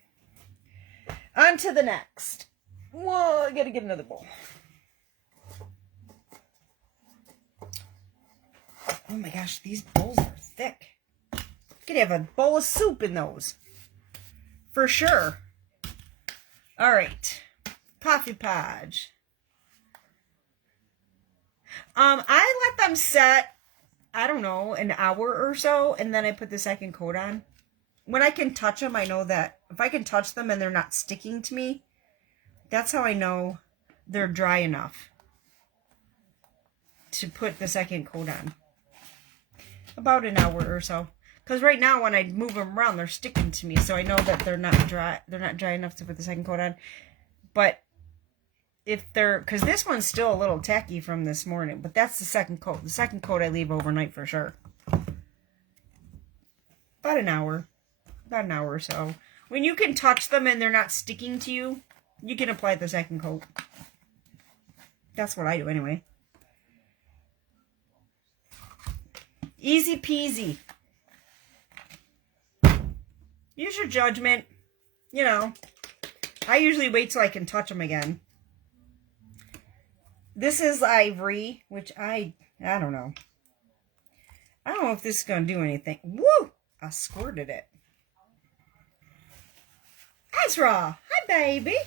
On to the next. Whoa, I gotta get another bowl. Oh my gosh, these bowls are thick. You could have a bowl of soup in those. For sure. Alright. Coffee Podge. I let them set, I don't know, an hour or so, and then I put the second coat on. When I can touch them, I know that if I can touch them and they're not sticking to me, that's how I know they're dry enough to put the second coat on. About an hour or so. Because right now when I move them around, they're sticking to me, so I know that they're not dry. They're not dry enough to put the second coat on. But if they're, because this one's still a little tacky from this morning, but that's the second coat. The second coat I leave overnight for sure. About an hour or so. When you can touch them and they're not sticking to you, you can apply the second coat. That's what I do anyway. Easy peasy. Use your judgment. You know, I usually wait till I can touch them again. This is ivory, which I don't know. I don't know if this is going to do anything. Woo! I squirted it. Ezra! Hi, baby!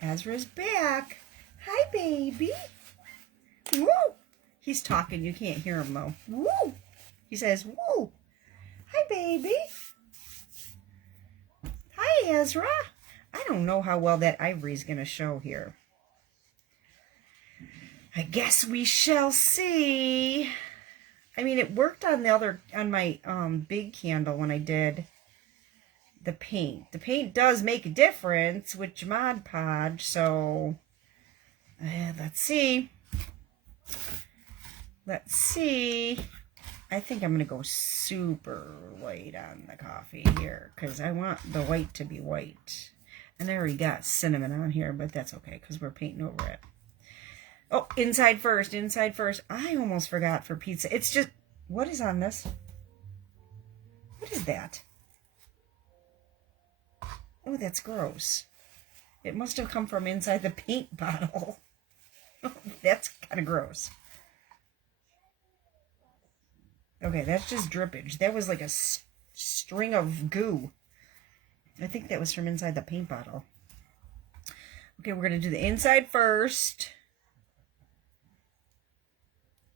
Ezra's back. Hi, baby! Woo! He's talking. You can't hear him, though. Woo! He says, woo! Hi, baby! Hi, Ezra! I don't know how well that ivory's going to show here. I guess we shall see. I mean, it worked on my big candle when I did the paint. The paint does make a difference with Mod Podge, so let's see. Let's see. I think I'm going to go super white on the coffee here because I want the white to be white. And I already got cinnamon on here, but that's okay because we're painting over it. Oh, inside first, inside first. I almost forgot for pizza. It's just, what is on this? What is that? Oh, that's gross. It must have come from inside the paint bottle. That's kind of gross. Okay, that's just drippage. That was like a string of goo. I think that was from inside the paint bottle. Okay, we're going to do the inside first.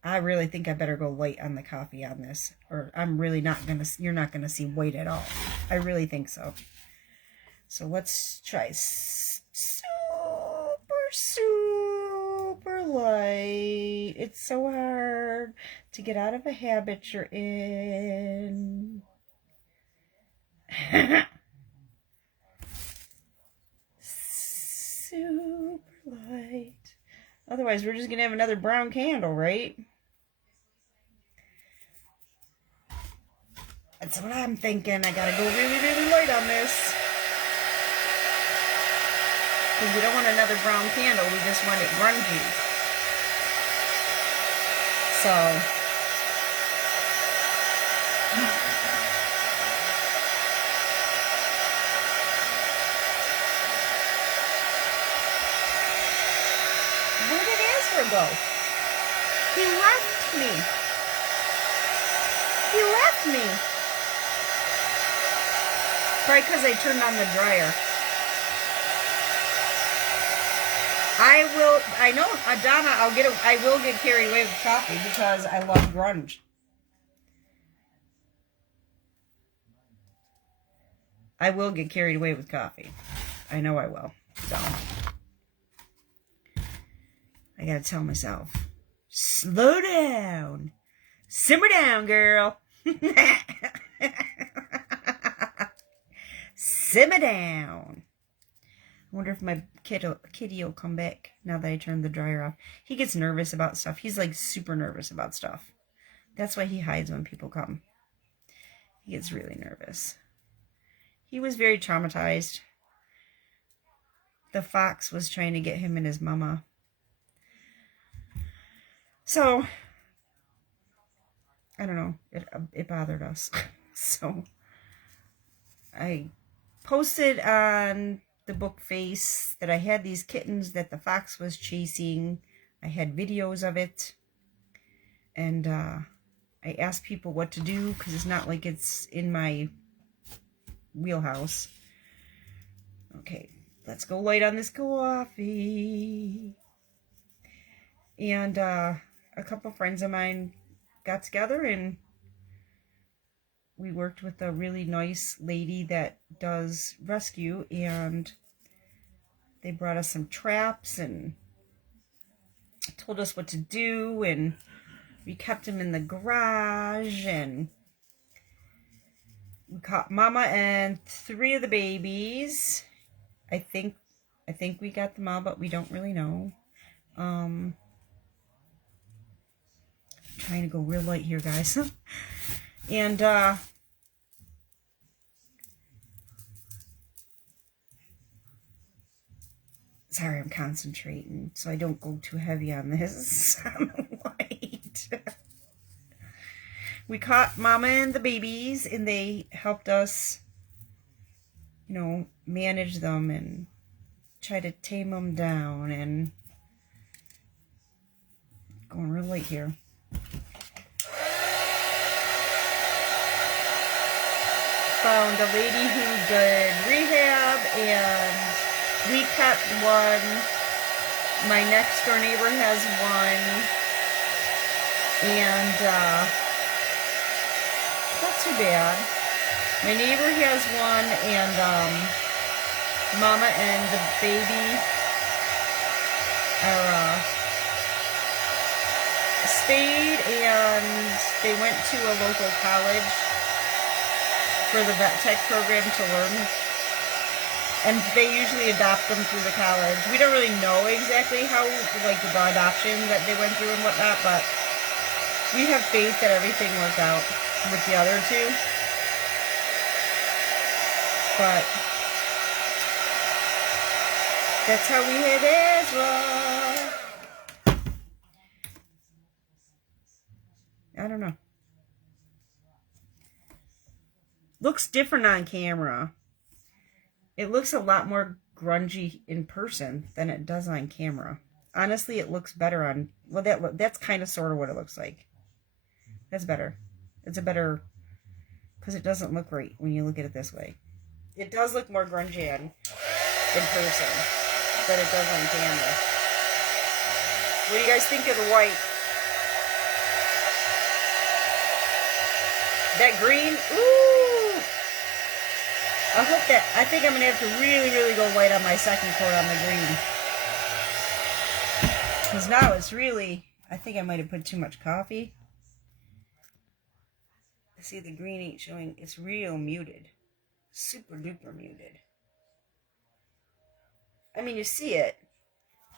I really think I better go light on the coffee on this. Or I'm really not going to, you're not going to see white at all. I really think so. So let's try super light. It's so hard to get out of a habit you're in. Super light. Otherwise, we're just going to have another brown candle, right? That's what I'm thinking. I got to go really, really light on this. Because we don't want another brown candle. We just want it grungy. So. Where did Ezra go? He left me. He left me. Probably because I turned on the dryer. I know, Donna, I will get carried away with coffee because I love grunge. I will get carried away with coffee. I know I will. So I gotta tell myself, slow down. Simmer down, girl. Simmer down. I wonder if my kitty will come back now that I turned the dryer off. He gets nervous about stuff. He's like super nervous about stuff. That's why he hides when people come. He gets really nervous. He was very traumatized. The fox was trying to get him and his mama. So, I don't know. It bothered us. So, I posted on the book face that I had these kittens that the fox was chasing. I had videos of it. And I asked people what to do because it's not like it's in my wheelhouse. Okay, let's go light on this coffee. And a couple friends of mine got together and we worked with a really nice lady that does rescue, and they brought us some traps and told us what to do, and we kept them in the garage, and we caught Mama and 3 of the babies. I think we got them all, but we don't really know. Trying to go real light here, guys. And sorry, I'm concentrating so I don't go too heavy on this on the light. We caught Mama and the babies, and they helped us, you know, manage them and try to tame them down. And going real light here. Found a lady who did rehab, and we kept one. My next door neighbor has one, and not too bad. My neighbor has one, and Mama and the baby are spayed, and they went to a local college for the vet tech program to learn, and they usually adopt them through the college. We don't really know exactly how, like, the adoption that they went through and whatnot, but we have faith that everything worked out with the other 2. But that's how we had Ezra. I don't know. Looks different on camera. It looks a lot more grungy in person than it does on camera. Honestly, it looks better on... Well, that's kind of sort of what it looks like. That's better. It's a better... Because it doesn't look right when you look at it this way. It does look more grungy in person than it does on camera. What do you guys think of the white? That green? Ooh! I think I'm going to have to really, really go light on my second coat on the green. Because now it's really... I think I might have put too much coffee. See, the green ain't showing. It's real muted. Super duper muted. I mean, you see it,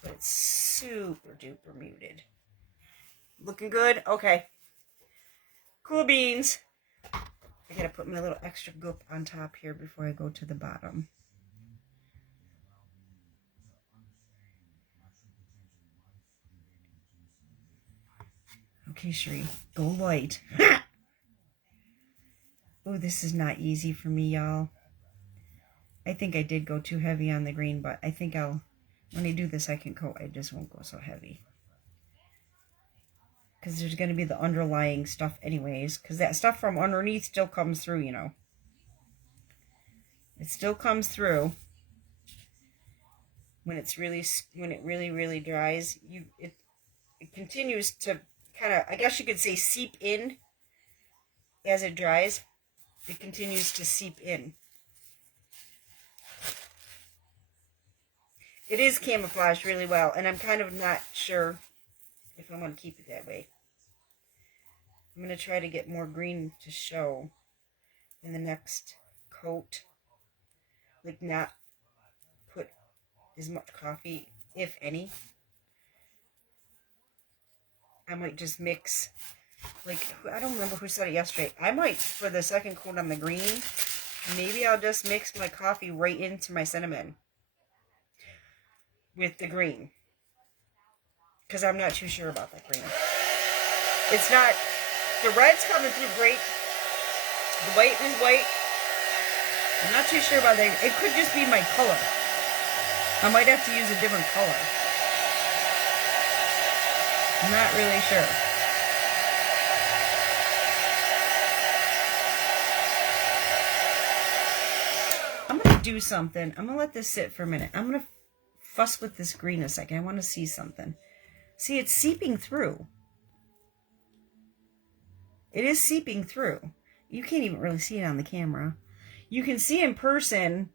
but it's super duper muted. Looking good? Okay. Cool beans. I gotta put my little extra goop on top here before I go to the bottom. Okay, Sheree, go light. Oh, this is not easy for me, y'all. I think I did go too heavy on the green, but I think when I do the second coat, I just won't go so heavy. Because there's going to be the underlying stuff anyways. Because that stuff from underneath still comes through, you know. It still comes through. When it really, really dries, it continues to kind of, I guess you could say, seep in as it dries. It continues to seep in. It is camouflaged really well, and I'm kind of not sure if I'm going to keep it that way. I'm going to try to get more green to show in the next coat. Like, not put as much coffee, if any. I might just mix, like, I don't remember who said it yesterday. I might, for the second coat on the green, maybe I'll just mix my coffee right into my cinnamon with the green. Because I'm not too sure about that green. It's not, the red's coming through great. The white is white. I'm not too sure about that. It could just be my color. I might have to use a different color. I'm not really sure. I'm going to do something. I'm going to let this sit for a minute. I'm going to fuss with this green a second. I want to see something. See, it's seeping through. It is seeping through. You can't even really see it on the camera. You can see in person,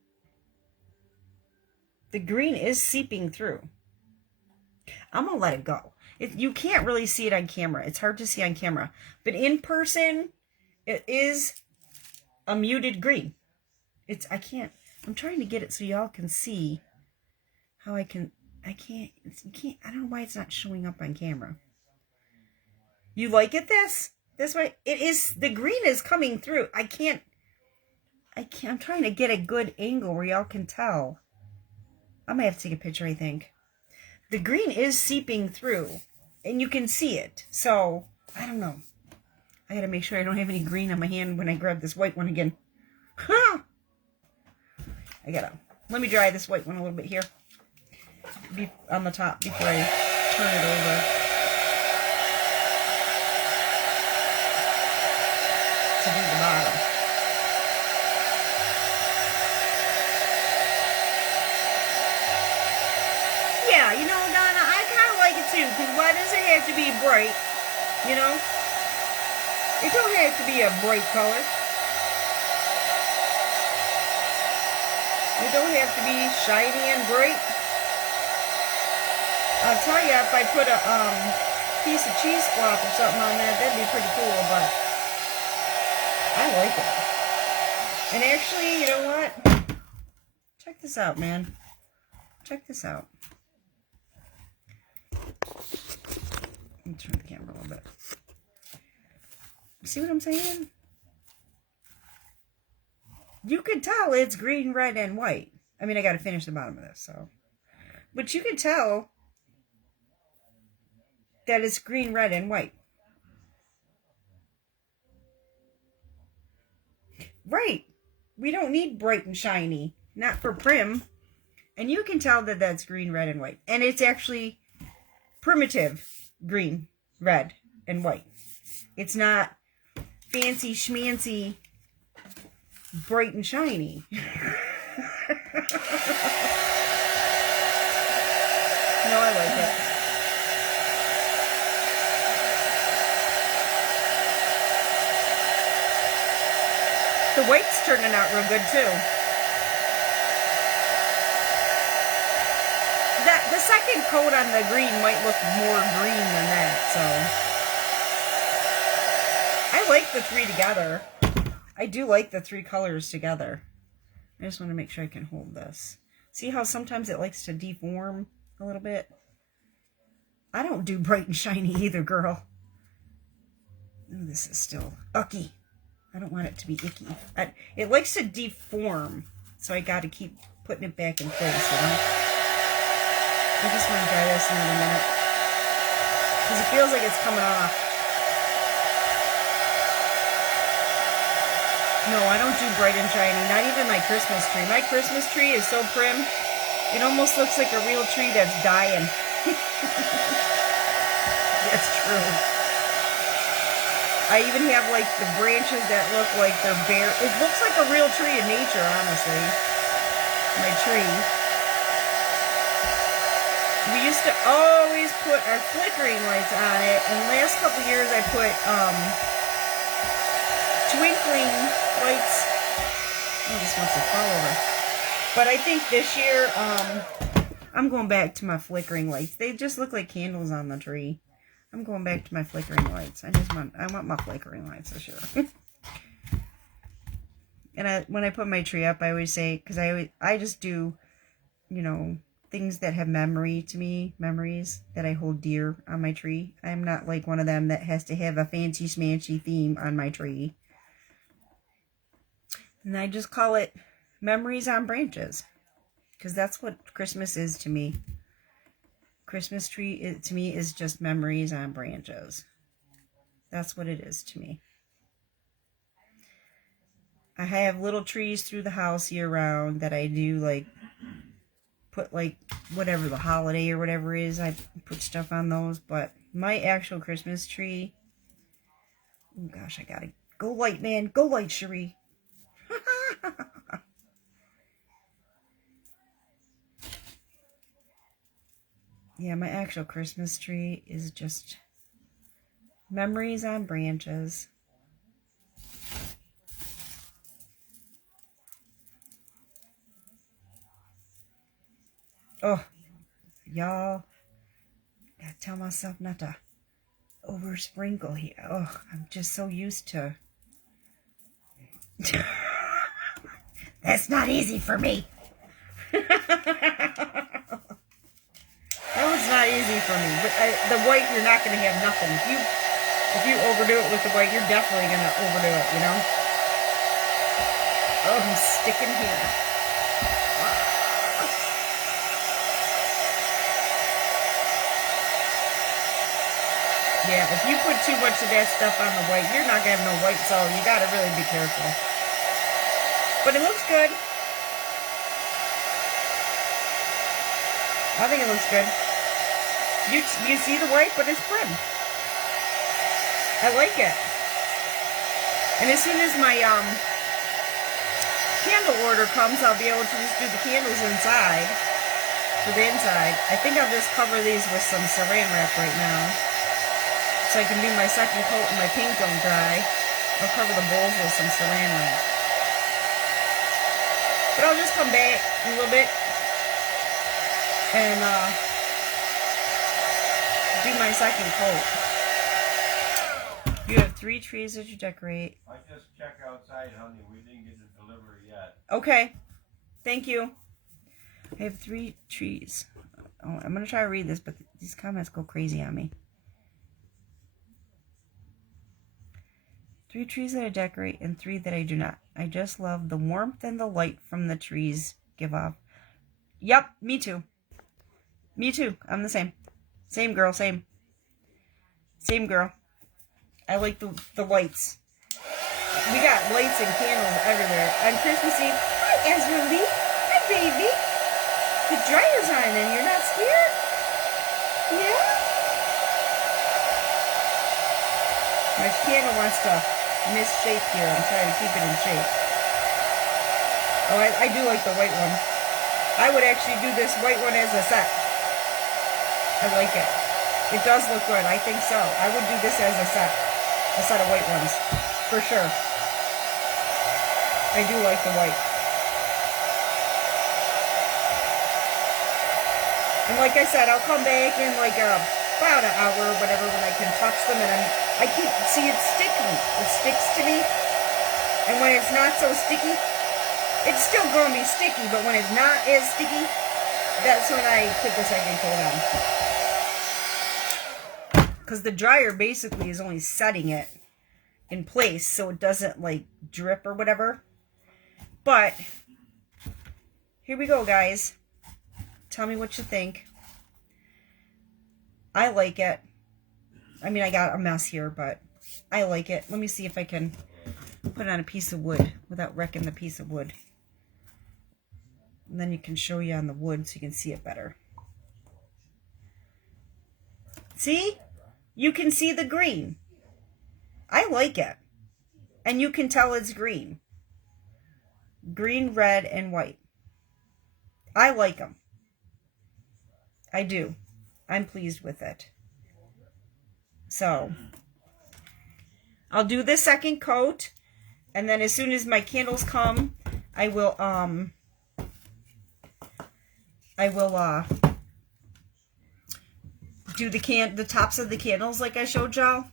the green is seeping through. I'm going to let it go. You can't really see it on camera. It's hard to see on camera. But in person, it is a muted green. I'm trying to get it so y'all can see how I can't, I don't know why it's not showing up on camera. You like it this way? It is, the green is coming through. I'm trying to get a good angle where y'all can tell. I might have to take a picture, I think. The green is seeping through, and you can see it. So, I don't know. I gotta make sure I don't have any green on my hand when I grab this white one again. Huh! Let me dry this white one a little bit here. On the top before I turn it over. To do the bottom. Yeah, you know, Donna, I kind of like it too, because why does it have to be bright, you know? It don't have to be a bright color. It don't have to be shiny and bright. I'll tell you, if I put a piece of cheesecloth or something on there, that'd be pretty cool, but I like it. And actually, you know what? Check this out, man. Check this out. Let me turn the camera a little bit. See what I'm saying? You can tell it's green, red, and white. I mean, I got to finish the bottom of this, so. But you can tell that it's green, red, and white. Right. We don't need bright and shiny. Not for Prim. And you can tell that that's green, red, and white. And it's actually primitive green, red, and white. It's not fancy schmancy, bright and shiny. No, I like it. The white's turning out real good too. The second coat on the green might look more green than that, so. I like the three together. I do like the three colors together. I just want to make sure I can hold this. See how sometimes it likes to deform a little bit? I don't do bright and shiny either, girl. Oh, this is still icky. I don't want it to be icky. It likes to deform, so I got to keep putting it back in place, you know? I just want to dry this in a minute. Because it feels like it's coming off. No, I don't do bright and shiny. Not even my Christmas tree. My Christmas tree is so prim. It almost looks like a real tree that's dying. That's true. I even have like the branches that look like they're bare. It looks like a real tree in nature, honestly. My tree. We used to always put our flickering lights on it, and the last couple years I put twinkling lights. Oh, this wants to fall over. But I think this year I'm going back to my flickering lights. They just look like candles on the tree. I'm going back to my flickering lights. I want my flickering lights this year. And when I put my tree up, I always say, because I just do, you know, things that have memory to me, memories that I hold dear on my tree. I'm not like one of them that has to have a fancy smancy theme on my tree. And I just call it Memories on Branches, because that's what Christmas is to me. Christmas tree to me is just memories on branches. That's what it is to me. I have little trees through the house year round that I do like put like whatever the holiday or whatever is, I put stuff on those. But my actual Christmas tree, oh gosh, I gotta go light, man, go light, Cherie. Yeah, my actual Christmas tree is just memories on branches. Oh, y'all, gotta tell myself not to over sprinkle here. Oh, I'm just so used to. That's not easy for me. No, it's not easy for me. But the white, you're not going to have nothing. If you overdo it with the white, you're definitely going to overdo it, you know? Oh, I'm sticking here. Yeah, if you put too much of that stuff on the white, you're not going to have no white, so you got to really be careful. But it looks good. I think it looks good. You see the white, but it's prim. I like it. And as soon as my candle order comes, I'll be able to just do the candles inside. For the inside. I think I'll just cover these with some saran wrap right now, so I can do my second coat and my paint don't dry. I'll cover the bowls with some saran wrap. But I'll just come back a little bit and do my second coat. You have 3 trees that you decorate. I just check outside, honey. We didn't get the delivery yet. Okay. Thank you. I have 3 trees. Oh, I'm going to try to read this, but these comments go crazy on me. 3 trees that I decorate and 3 that I do not. I just love the warmth and the light from the trees give off. Yep, me too. Me too. I'm the same. Same girl, same. Same girl. I like the lights. We got lights and candles everywhere. On Christmas Eve, hi Ezra Lee. Hi baby. The dryer's on and you're not scared? Yeah? My candle wants to misshape here. I'm trying to keep it in shape. Oh, I do like the white one. I would actually do this white one as a set. I like it. It does look good. I think so. I would do this as a set of white ones. For sure. I do like the white. And like I said, I'll come back in like about an hour or whatever when I can touch them. And see, it's sticky. It sticks to me. And when it's not so sticky, it's still going to be sticky. But when it's not as sticky, that's when I put the second coat on. Because the dryer basically is only setting it in place so it doesn't like drip or whatever. But here we go, guys. Tell me what you think. I like it. I mean, I got a mess here, but I like it. Let me see if I can put it on a piece of wood without wrecking the piece of wood. And then you can show you on the wood so you can see it better. See? You can see the green. I like it. And you can tell it's green. Green, red, and white. I like them. I do. I'm pleased with it. So, I'll do the second coat. And then as soon as my candles come, I will do the tops of the candles like I showed y'all.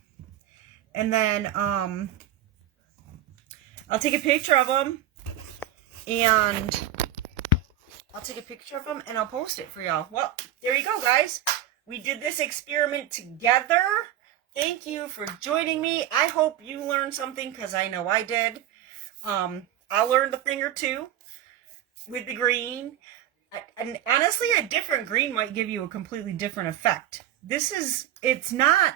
And then I'll take a picture of them, and I'll post it for y'all. Well, there you go, guys. We did this experiment together. Thank you for joining me. I hope you learned something, because I know I did. I learned a thing or two with the green. And honestly, a different green might give you a completely different effect. It's not,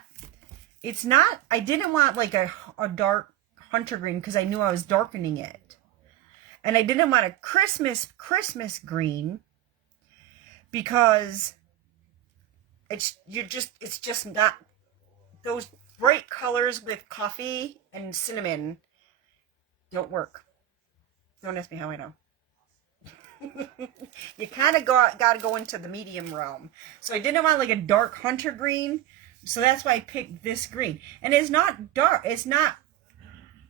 I didn't want like a dark hunter green, because I knew I was darkening it. And I didn't want a Christmas green, because it's just not, those bright colors with coffee and cinnamon don't work. Don't ask me how I know. You kind of got to go into the medium realm. So I didn't want like a dark hunter green. So that's why I picked this green. And it's not dark. It's not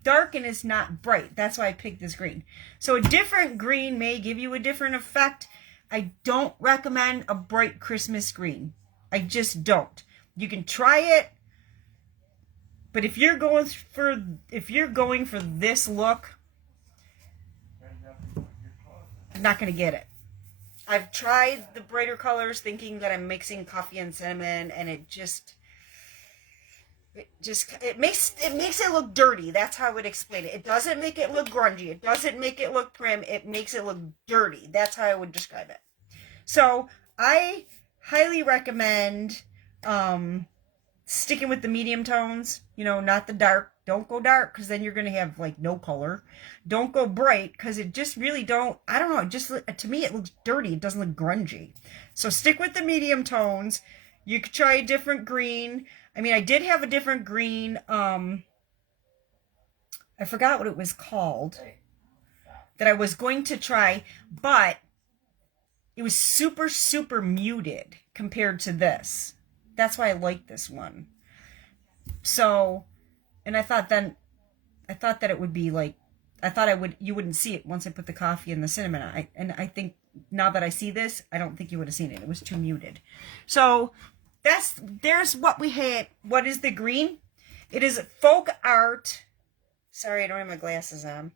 dark and it's not bright. That's why I picked this green. So a different green may give you a different effect. I don't recommend a bright Christmas green. I just don't. You can try it. But if you're going for this look, I'm not going to get it. I've tried the brighter colors thinking that I'm mixing coffee and cinnamon, and it makes it look dirty. That's how I would explain it. It doesn't make it look grungy. It doesn't make it look prim. It makes it look dirty. That's how I would describe it. So I highly recommend sticking with the medium tones, not the dark. Don't go dark, because then you're going to have like no color. Don't go bright, because it just really I don't know, to me it looks dirty. It doesn't look grungy. So stick with the medium tones. You could try a different green. I mean, I did have a different green. I forgot what it was called that I was going to try, but it was super, super muted compared to this. That's why I like this one. So, and I thought that it would be like, you wouldn't see it once I put the coffee and the cinnamon on. I think now that I see this, I don't think you would have seen it. It was too muted. So there's what we had. What is the green? It is Folk Art. Sorry, I don't have my glasses on.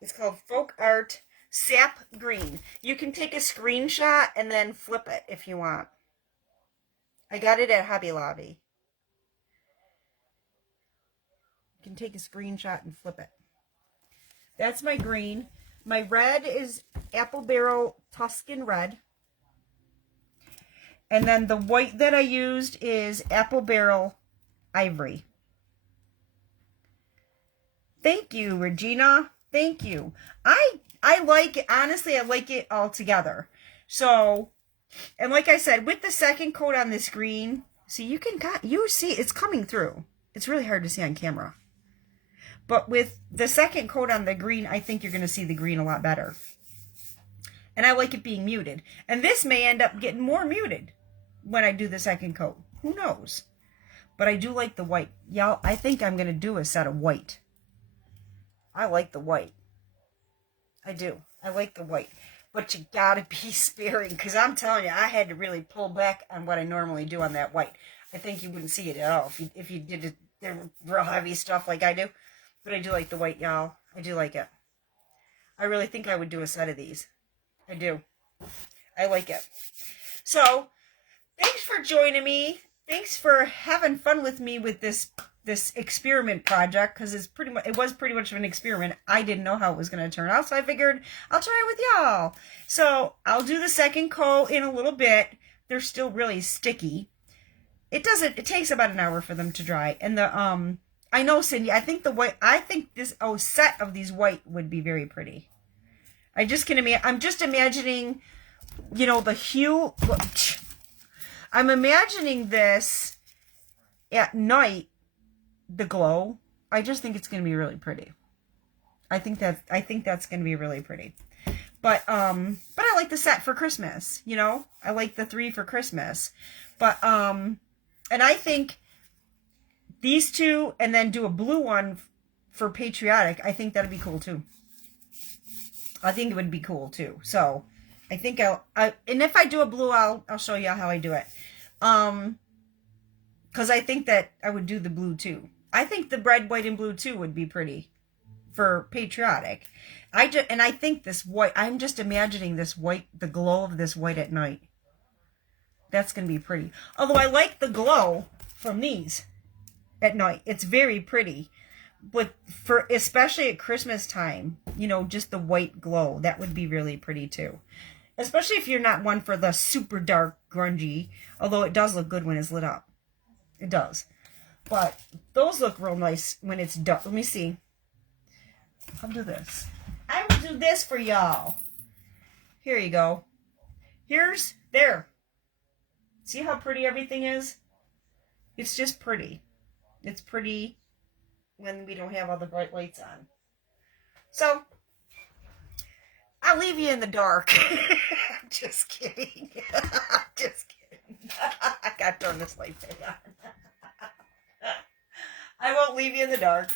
It's called Folk Art Sap Green. You can take a screenshot and then flip it if you want. I got it at Hobby Lobby. You can take a screenshot and flip it. That's my green. My red is Apple Barrel Tuscan Red. And then the white that I used is Apple Barrel Ivory. Thank you, Regina. Thank you. I like it. Honestly, I like it all together. So, and like I said, with the second coat on this green, see, you see it's coming through. It's really hard to see on camera. But with the second coat on the green, I think you're going to see the green a lot better. And I like it being muted. And this may end up getting more muted when I do the second coat. Who knows? But I do like the white. Y'all, I think I'm going to do a set of white. I like the white. I do. I like the white. But you got to be sparing, because I'm telling you, I had to really pull back on what I normally do on that white. I think you wouldn't see it at all if you did it, the real heavy stuff like I do. But I do like the white, y'all. I do like it. I really think I would do a set of these. I do. I like it. So, thanks for joining me. Thanks for having fun with me with this experiment project, because it was pretty much of an experiment. I didn't know how it was going to turn out, so I figured I'll try it with y'all. So, I'll do the second coat in a little bit. They're still really sticky. It takes about an hour for them to dry. And I know, Cindy, I think this set of these white would be very pretty. I'm just imagining, the hue. I'm imagining this at night, the glow. I just think it's going to be really pretty. I think that's going to be really pretty. But I like the set for Christmas, I like the 3 for Christmas. But, and I think these two, and then do a blue one for patriotic, I think that'd be cool too. I think it would be cool too. So I think and if I do a blue, I'll show you how I do it. Because I think that I would do the blue too. I think the red, white, and blue too would be pretty for patriotic. And I think this white, I'm just imagining this white, the glow of this white at night. That's going to be pretty. Although I like the glow from these at night. It's very pretty. But for, especially at Christmas time, you know, just the white glow, that would be really pretty too. Especially if you're not one for the super dark grungy, although it does look good when it's lit up. It does. But those look real nice when it's dark. Let me see. I'll do this. I will do this for y'all. Here you go. There. See how pretty everything is? It's just pretty. It's pretty when we don't have all the bright lights on. So, I'll leave you in the dark. I'm just kidding. Just kidding. I gotta turn this light back on. I won't leave you in the dark.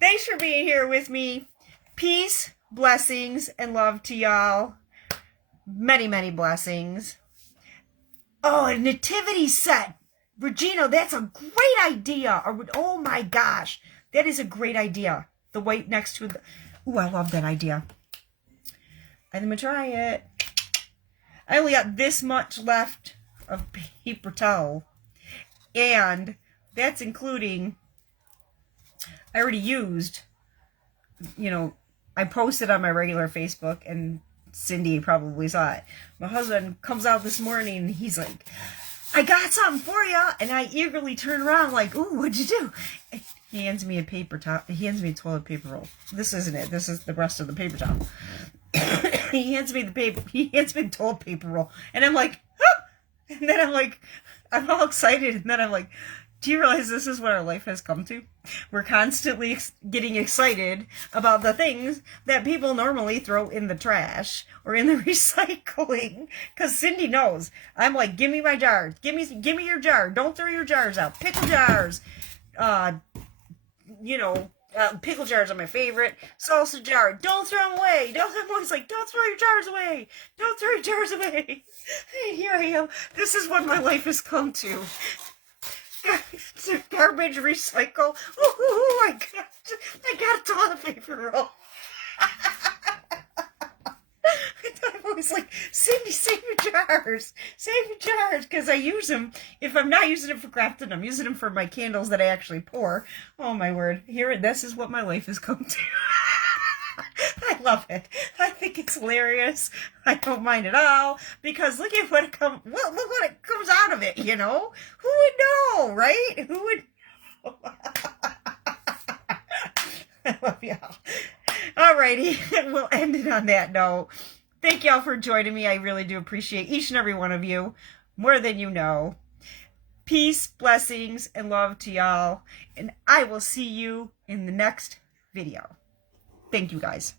Thanks for being here with me. Peace, blessings, and love to y'all. Many, many blessings. Oh, a nativity set. Regina, that's a great idea. Oh my gosh. That is a great idea. The white next to the... Ooh, I love that idea. I'm going to try it. I only got this much left of paper towel. And that's including... I already used... You know, I posted on my regular Facebook and Cindy probably saw it. My husband comes out this morning and he's like, I got something for you. And I eagerly turn around like, ooh, what'd you do? And he hands me a paper towel. He hands me a toilet paper roll. This isn't it. This is the rest of the paper towel. He hands me the toilet paper roll. And I'm like, ah! And then I'm like, I'm all excited. And then I'm like, do you realize this is what our life has come to? We're constantly getting excited about the things that people normally throw in the trash or in the recycling. Because Cindy knows. I'm like, give me my jar. Give me your jar. Don't throw your jars out. Pickle jars. Pickle jars are my favorite. Salsa jar. Don't throw them away. I'm always like, don't throw your jars away. Don't throw your jars away. And here I am. This is what my life has come to. Garbage, recycle. Oh, I got a toilet paper roll. I'm always like, Cindy, save your jars. Save your jars. Because I use them. If I'm not using it for crafting, I'm using them for my candles that I actually pour. Oh, my word. This is what my life has come to. I love it. I think it's hilarious. I don't mind at all because look at what look what it comes out of it, you know? Who would know, right? Who would I love y'all. Alrighty, we'll end it on that note. Thank y'all for joining me. I really do appreciate each and every one of you more than you know. Peace, blessings, and love to y'all. And I will see you in the next video. Thank you guys.